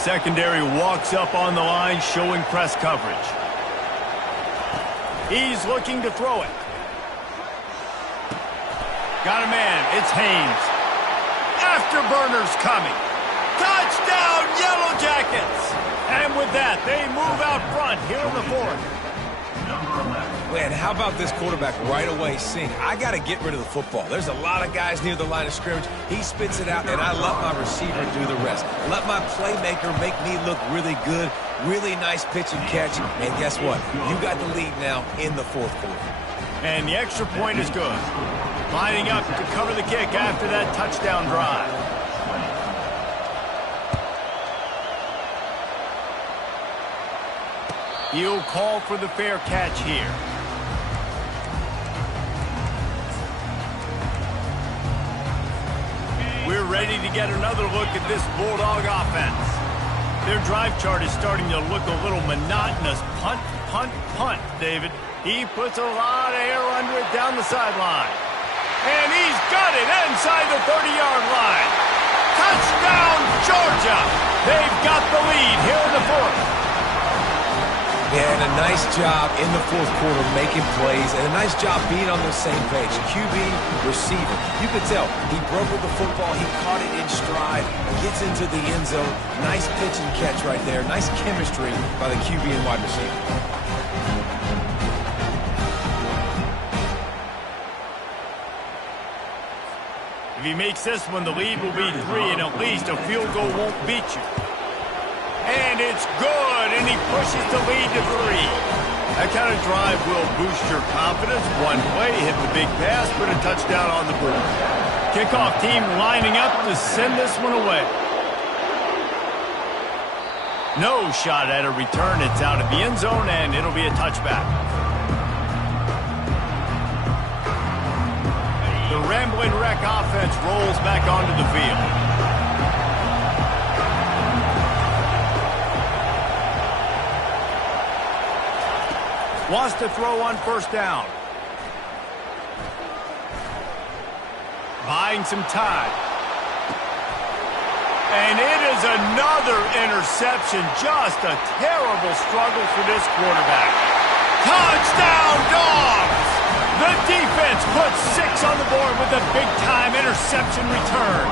secondary walks up on the line, showing press coverage. He's looking to throw it. Got a man. It's Haynes. Afterburners coming. Touchdown, Yellow Jackets! And with that, they move out front here in the fourth. Man, how about this quarterback right away seeing, I got to get rid of the football. There's a lot of guys near the line of scrimmage. He spits it out, and I let my receiver do the rest. Let my playmaker make me look really good. Really nice pitch and catch. And guess what? You got the lead now in the fourth quarter. And the extra point is good. Lining up to cover the kick after that touchdown drive. He'll call for the fair catch here. We're ready to get another look at this Bulldog offense. Their drive chart is starting to look a little monotonous. Punt, punt, punt, David. He puts a lot of air under it down the sideline. And he's got it inside the 30-yard line. Touchdown, Georgia! They've got the lead here in the fourth. Yeah, and a nice job in the fourth quarter making plays, and a nice job being on the same page. QB, receiver. You could tell he broke with the football. He caught it in stride, gets into the end zone. Nice pitch and catch right there. Nice chemistry by the QB and wide receiver. If he makes this one, the lead will be 3, and at least a field goal won't beat you. And it's good, and he pushes the lead to 3. That kind of drive will boost your confidence. One play, hit the big pass, put a touchdown on the board. Kickoff team lining up to send this one away. No shot at a return. It's out of the end zone, and it'll be a touchback. The Ramblin' Wreck offense rolls back onto the field. Wants to throw on first down. Buying some time. And it is another interception. Just a terrible struggle for this quarterback. Touchdown, Dogs! The defense puts 6 on the board with a big-time interception return.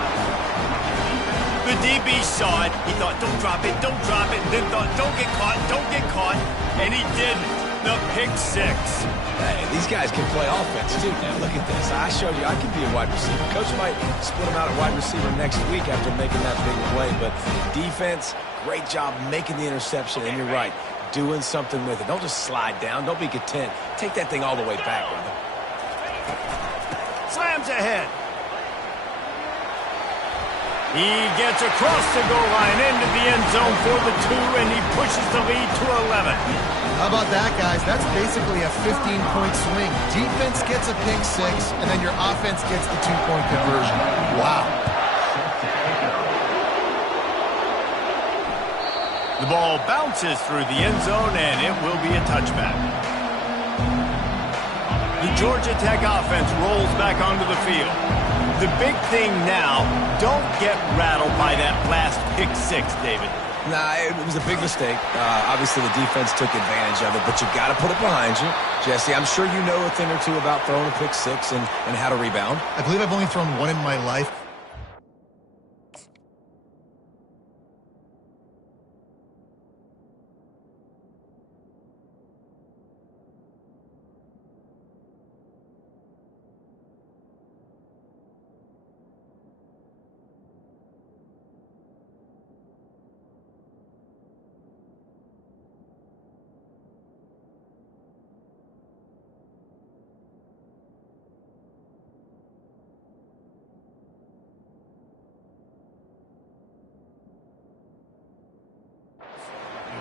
The DB saw it. He thought, don't drop it, don't drop it. And then thought, don't get caught. And he didn't. The pick 6. Hey, these guys can play offense, too, man. Look at this. I showed you I can be a wide receiver. Coach might split him out at wide receiver next week after making that big play. But defense, great job making the interception. And you're right, doing something with it. Don't just slide down. Don't be content. Take that thing all the way back, brother. Slams ahead. He gets across the goal line into the end zone for the 2, and he pushes the lead to 11. How about that, guys? That's basically a 15-point swing. Defense gets a pick 6, and then your offense gets the 2-point conversion. Wow. The ball bounces through the end zone, and it will be a touchback. The Georgia Tech offense rolls back onto the field. The big thing now, don't get rattled by that last pick 6, David. Nah, it was a big mistake. Obviously, the defense took advantage of it, but you got to put it behind you. Jesse, I'm sure you know a thing or two about throwing a pick 6 and how to rebound. I believe I've only thrown one in my life.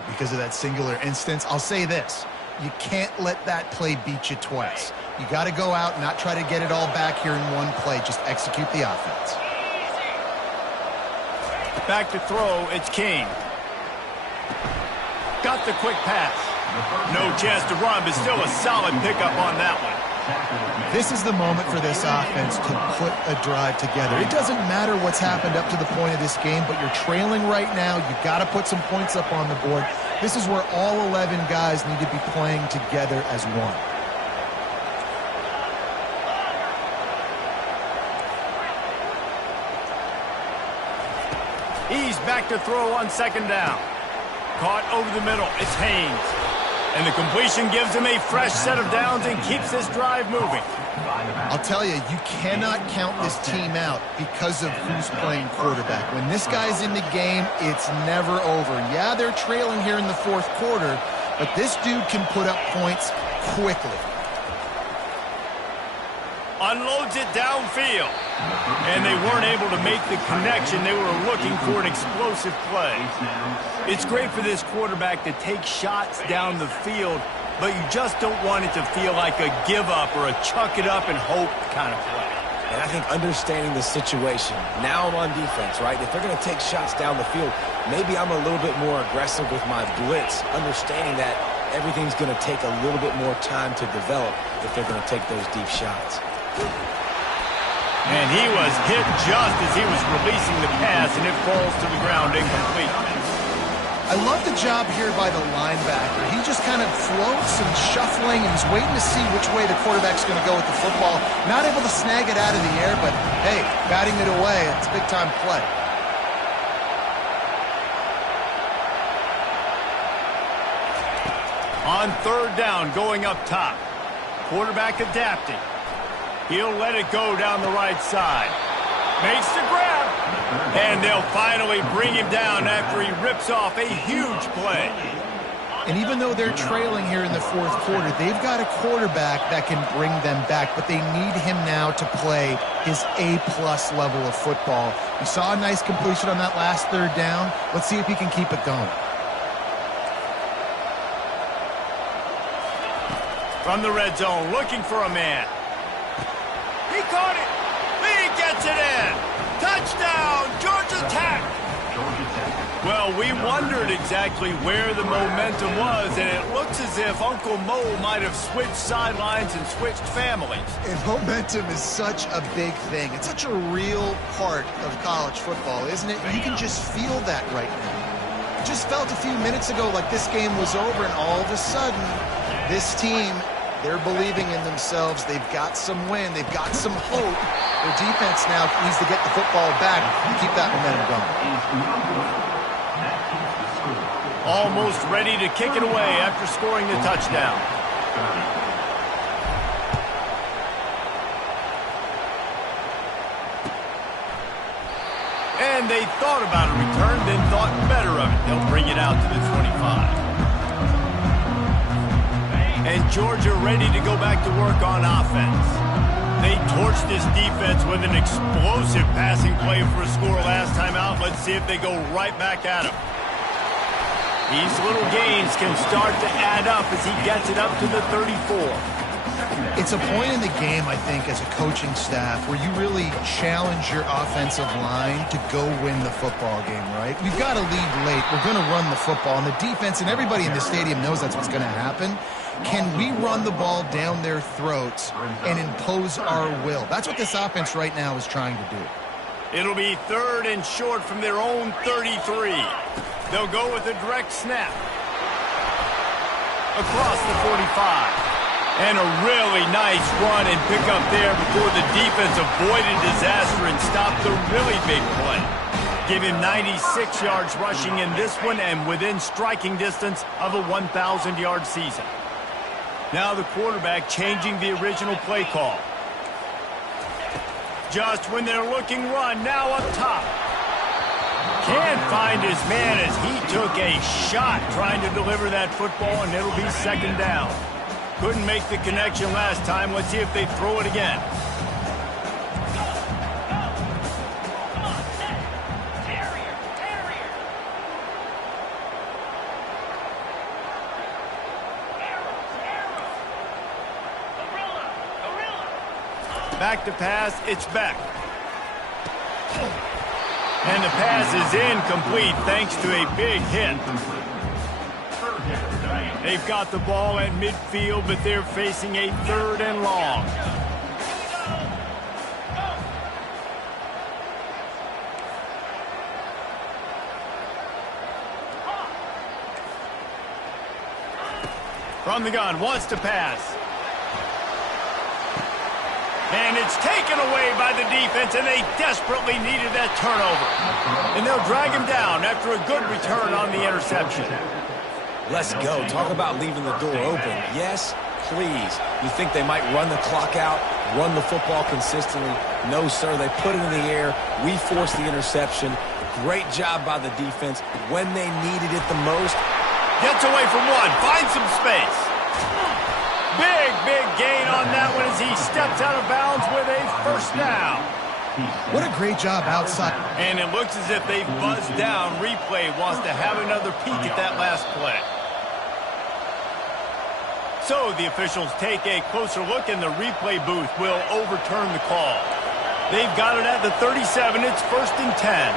Because of that singular instance, I'll say this. You can't let that play beat you twice. You got to go out and not try to get it all back here in one play. Just execute the offense. Back to throw, it's King. Got the quick pass. No chance to run, but still a solid pickup on that one. This is the moment for this offense to put a drive together. It doesn't matter what's happened up to the point of this game, but you're trailing right now. You got to put some points up on the board. This is where all 11 guys need to be playing together as one. He's back to throw on second down. Caught over the middle. It's Haynes. And the completion gives him a fresh set of downs and keeps this drive moving. I'll tell you, you cannot count this team out because of who's playing quarterback. When this guy's in the game, it's never over. Yeah, they're trailing here in the fourth quarter, but this dude can put up points quickly. Unloads it downfield. And they weren't able to make the connection. They were looking for an explosive play. It's great for this quarterback to take shots down the field, but you just don't want it to feel like a give-up or a chuck it up and hope kind of play. And I think understanding the situation, now I'm on defense, right? If they're going to take shots down the field, maybe I'm a little bit more aggressive with my blitz, understanding that everything's going to take a little bit more time to develop if they're going to take those deep shots. And he was hit just as he was releasing the pass, and it falls to the ground incomplete. I love the job here by the linebacker. He just kind of floats and shuffling, and he's waiting to see which way the quarterback's going to go with the football. Not able to snag it out of the air, but, hey, batting it away. It's a big-time play. On third down, going up top. Quarterback adapting. He'll let it go down the right side. Makes the grab. And they'll finally bring him down after he rips off a huge play. And even though they're trailing here in the fourth quarter, they've got a quarterback that can bring them back, but they need him now to play his A-plus level of football. We saw a nice completion on that last third down. Let's see if he can keep it going. From the red zone, looking for a man. He caught it. He gets it in. Touchdown, Georgia Tech. Well, we wondered exactly where the momentum was, and it looks as if Uncle Mo might have switched sidelines and switched families. And momentum is such a big thing. It's such a real part of college football, isn't it? You can just feel that right now. It just felt a few minutes ago like this game was over, and all of a sudden, this team, they're believing in themselves. They've got some wind. They've got some hope. Their defense now needs to get the football back and keep that momentum going. Almost ready to kick it away after scoring the touchdown. And they thought about a return, then thought better of it. They'll bring it out to the 25. And Georgia ready to go back to work on offense. They torched this defense with an explosive passing play for a score last time out. Let's see if they go right back at him. These little gains can start to add up as he gets it up to the 34. It's a point in the game, I think, as a coaching staff where you really challenge your offensive line to go win the football game, right? We've got to lead late. We're going to run the football. And the defense and everybody in the stadium knows that's what's going to happen. Can we run the ball down their throats and impose our will? That's what this offense right now is trying to do. It'll be third and short from their own 33. They'll go with a direct snap. Across the 45. And a really nice run and pick up there before the defense avoided disaster and stopped the really big play. Give him 96 yards rushing in this one and within striking distance of a 1,000-yard season. Now the quarterback changing the original play call. Just when they're looking run, now up top. Can't find his man as he took a shot trying to deliver that football, and it'll be second down. Couldn't make the connection last time. Let's see if they throw it again. Back to pass, it's back. And the pass is incomplete thanks to a big hit. They've got the ball at midfield, but they're facing a 3rd and long. From the gun, wants to pass. And it's taken away by the defense, and they desperately needed that turnover. And they'll drag him down after a good return on the interception. Let's go. Talk about leaving the door open. Yes, please. You think they might run the clock out, run the football consistently? No, sir. They put it in the air. We forced the interception. Great job by the defense when they needed it the most. Gets away from one. Finds some space. Big gain on that one as he steps out of bounds with a 1st down. What a great job outside. And it looks as if they've buzzed down. Replay wants to have another peek at that last play. So the officials take a closer look, and the replay booth will overturn the call. They've got it at the 37. It's 1st and 10.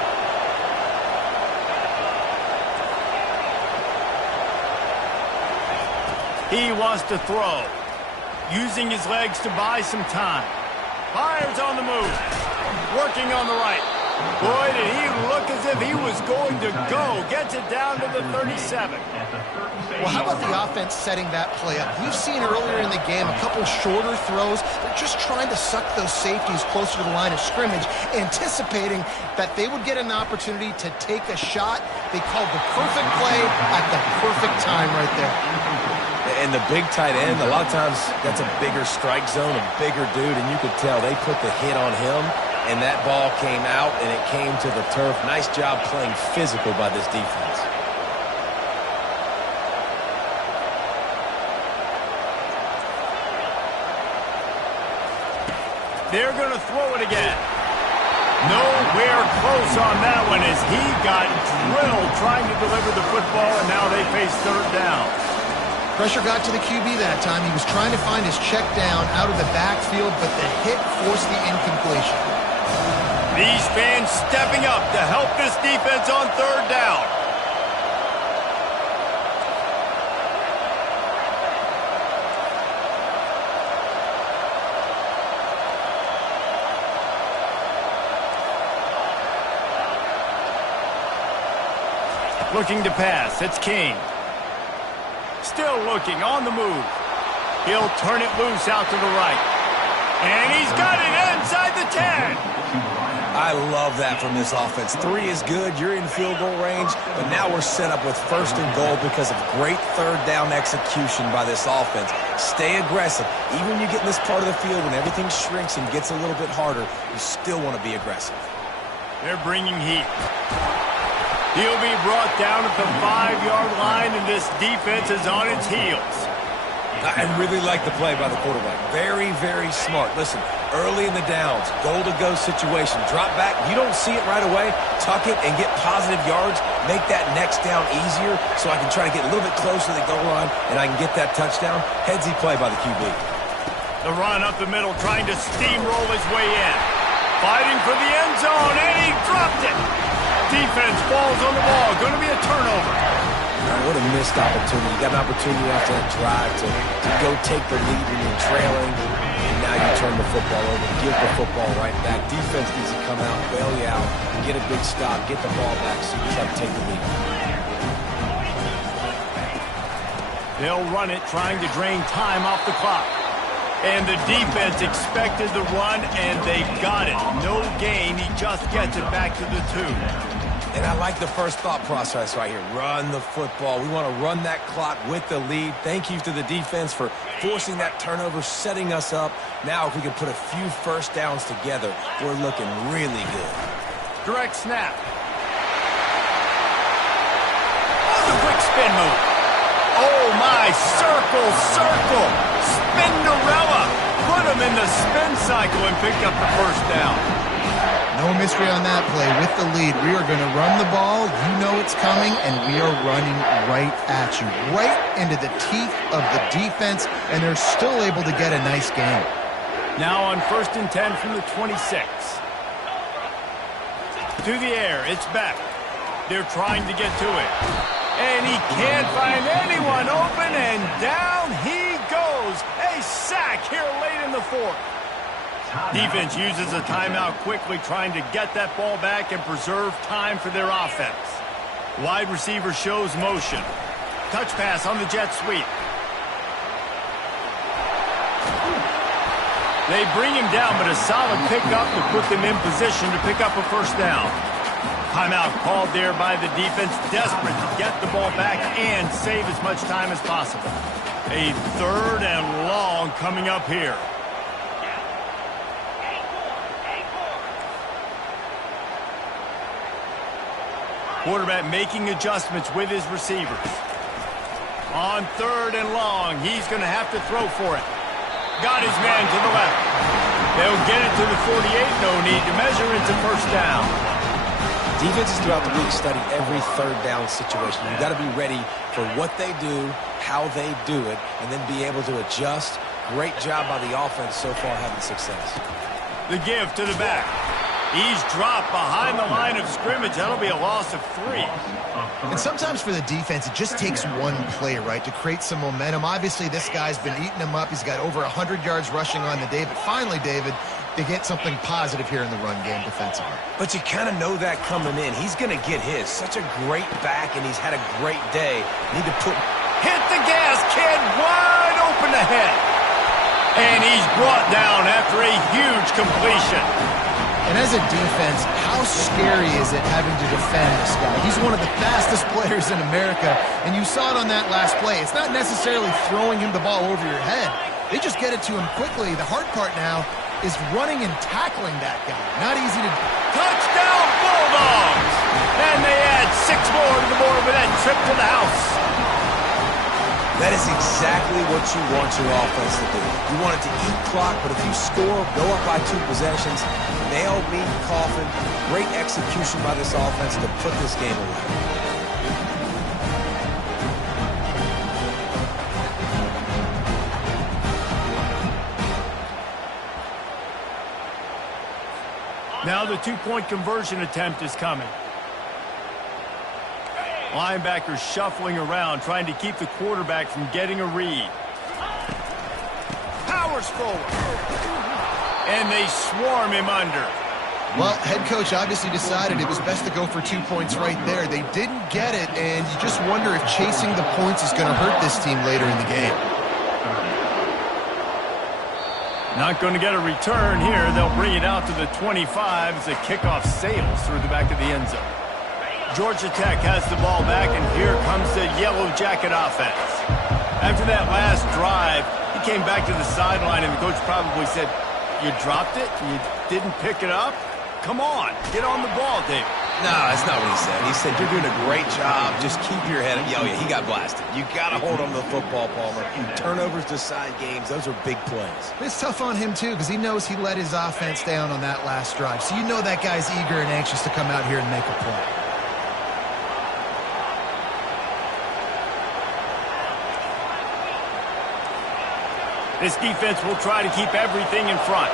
He wants to throw, using his legs to buy some time. Fires on the move, working on the right. Boy, did he look as if he was going to go. Gets it down to the 37. Well, how about the offense setting that play up? We've seen earlier in the game a couple shorter throws. They're just trying to suck those safeties closer to the line of scrimmage, anticipating that they would get an opportunity to take a shot. They called the perfect play at the perfect time right there. And the big tight end, a lot of times that's a bigger strike zone, a bigger dude, and you could tell they put the hit on him, and that ball came out, and it came to the turf. Nice job playing physical by this defense. They're going to throw it again. Nowhere close on that one as he got drilled trying to deliver the football, and now they face 3rd down. Pressure got to the QB that time. He was trying to find his check down out of the backfield, but the hit forced the incompletion. These fans stepping up to help this defense on 3rd down. Looking to pass. It's King. Still looking on the move. He'll turn it loose out to the right. And he's got it inside the 10. I love that from this offense. 3 is good. You're in field goal range, but now we're set up with 1st and goal because of great 3rd down execution by this offense. Stay aggressive. Even when you get in this part of the field, when everything shrinks and gets a little bit harder, you still want to be aggressive. They're bringing heat. He'll be brought down at the 5-yard line, and this defense is on its heels. I really like the play by the quarterback. Very, very smart. Listen, early in the downs, goal-to-go situation, drop back. You don't see it right away. Tuck it and get positive yards. Make that next down easier so I can try to get a little bit closer to the goal line and I can get that touchdown. Headsy play by the QB. The run up the middle, trying to steamroll his way in. Fighting for the end zone, and he dropped it. Defense falls on the ball. Going to be a turnover. What a missed opportunity. You got an opportunity after that drive to go take the lead when you're trailing, and now you turn the football over, give the football right back. Defense needs to come out, bail you out, get a big stop, get the ball back so you try to take the lead. They'll run it, trying to drain time off the clock. And the defense expected the run, and they got it. No gain. He just gets it back to the 2. And I like the first thought process right here. Run the football. We want to run that clock with the lead. Thank you to the defense for forcing that turnover, setting us up. Now if we can put a few 1st downs together, we're looking really good. Direct snap. Oh, the quick spin move. Oh, my. Circle. Spinderella. Put him in the spin cycle and picked up the 1st down. No mystery on that play. With the lead, we are going to run the ball. You know it's coming, and we are running right at you, right into the teeth of the defense, and they're still able to get a nice gain. Now on 1st and 10 from the 26. To the air, it's back. They're trying to get to it. And he can't find anyone open, and down he goes. A sack here late in the fourth. Defense uses a timeout quickly, trying to get that ball back and preserve time for their offense. Wide receiver shows motion. Touch pass on the jet sweep. They bring him down, but a solid pickup to put them in position to pick up a first down. Timeout called there by the defense, desperate to get the ball back and save as much time as possible. A 3rd and long coming up here. Quarterback making adjustments with his receivers. On 3rd and long, he's going to have to throw for it. Got his man to the left. They'll get it to the 48. No need to measure into first down. Defenses throughout the league study every 3rd down situation. You've got to be ready for what they do, how they do it, and then be able to adjust. Great job by the offense so far having success. The give to the back. He's dropped behind the line of scrimmage. That'll be a loss of 3. And sometimes for the defense, it just takes one play, right, to create some momentum. Obviously, this guy's been eating him up. He's got over 100 yards rushing on the day. But finally, David, they get something positive here in the run game defensively. But you kind of know that coming in. He's going to get his. Such a great back, and he's had a great day. Need to put... Hit the gas, kid. Wide open ahead. And he's brought down after a huge completion. And as a defense, how scary is it having to defend this guy? He's one of the fastest players in America, and you saw it on that last play. It's not necessarily throwing him the ball over your head. They just get it to him quickly. The hard part now is running and tackling that guy. Not easy to... Touchdown, Bulldogs! And they add 6 more to the board with that trip to the house. That is exactly what you want your offense to do. You want it to eat clock, but if you score, go up by 2 possessions, nail meat coffin. Great execution by this offense to put this game away. Now the 2-point conversion attempt is coming. Linebackers shuffling around, trying to keep the quarterback from getting a read. Powers forward. And they swarm him under. Well, head coach obviously decided it was best to go for 2 points right there. They didn't get it, and you just wonder if chasing the points is going to hurt this team later in the game. Not going to get a return here. They'll bring it out to the 25 as the kickoff sails through the back of the end zone. Georgia Tech has the ball back, and here comes the Yellow Jacket offense. After that last drive, he came back to the sideline, and the coach probably said, "You dropped it? You didn't pick it up? Come on, get on the ball, David." No, that's not what he said. He said, "You're doing a great job. Just keep your head up." Oh, yeah, he got blasted. You got to hold on to the football, Palmer. Turnovers decide games. Those are big plays. It's tough on him, too, because he knows he let his offense down on that last drive. So you know that guy's eager and anxious to come out here and make a play. This defense will try to keep everything in front.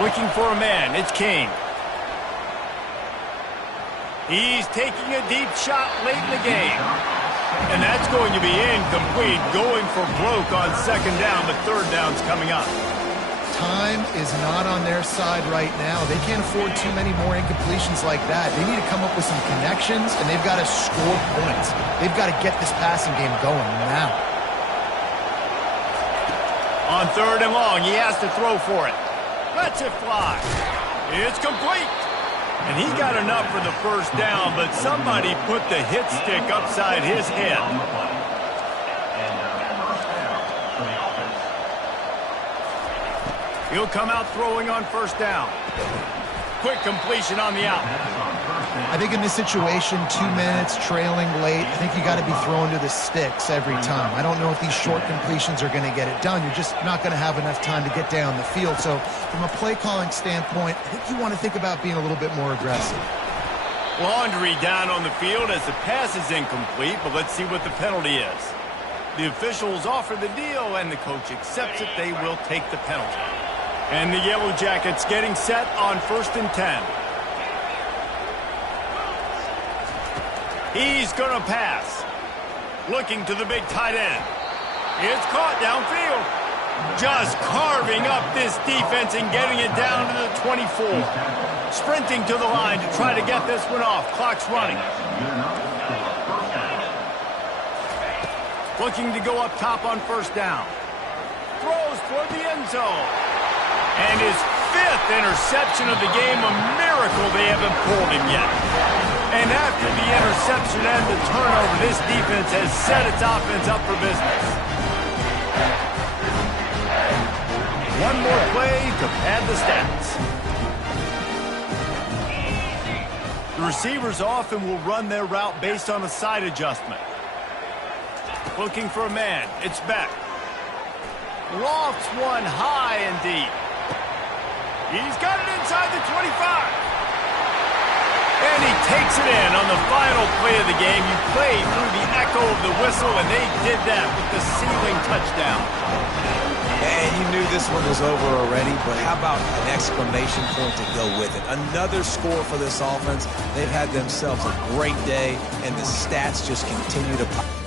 Looking for a man. It's King. He's taking a deep shot late in the game. And that's going to be incomplete. Going for broke on 2nd down, but 3rd down's coming up. Time is not on their side right now. They can't afford too many more incompletions like that. They need to come up with some connections, and they've got to score points. They've got to get this passing game going now. On 3rd and long, he has to throw for it. Lets it fly. It's complete. And he got enough for the first down, but somebody put the hit stick upside his head. He'll come out throwing on 1st down. Quick completion on the out. I think in this situation, 2 minutes, trailing late, I think you got to be throwing to the sticks every time. I don't know if these short completions are going to get it done. You're just not going to have enough time to get down the field. So from a play calling standpoint, I think you want to think about being a little bit more aggressive. Laundry down on the field as the pass is incomplete, but let's see what the penalty is. The officials offer the deal, and the coach accepts it. They will take the penalty. And the Yellow Jackets getting set on 1st and 10. He's going to pass. Looking to the big tight end. It's caught downfield. Just carving up this defense and getting it down to the 24. Sprinting to the line to try to get this one off. Clock's running. Looking to go up top on first down. Throws for the end zone. And his 5th interception of the game. A miracle they haven't pulled him yet. And after the interception and the turnover, this defense has set its offense up for business. One more play to pad the stats. The receivers often will run their route based on a side adjustment. Looking for a man. It's Beck. Lofts one high and deep. He's got it inside the 25. And he takes it in on the final play of the game. You played through the echo of the whistle, and they did that with the ceiling touchdown. And you knew this one was over already, but how about an exclamation point to go with it? Another score for this offense. They've had themselves a great day, and the stats just continue to pop.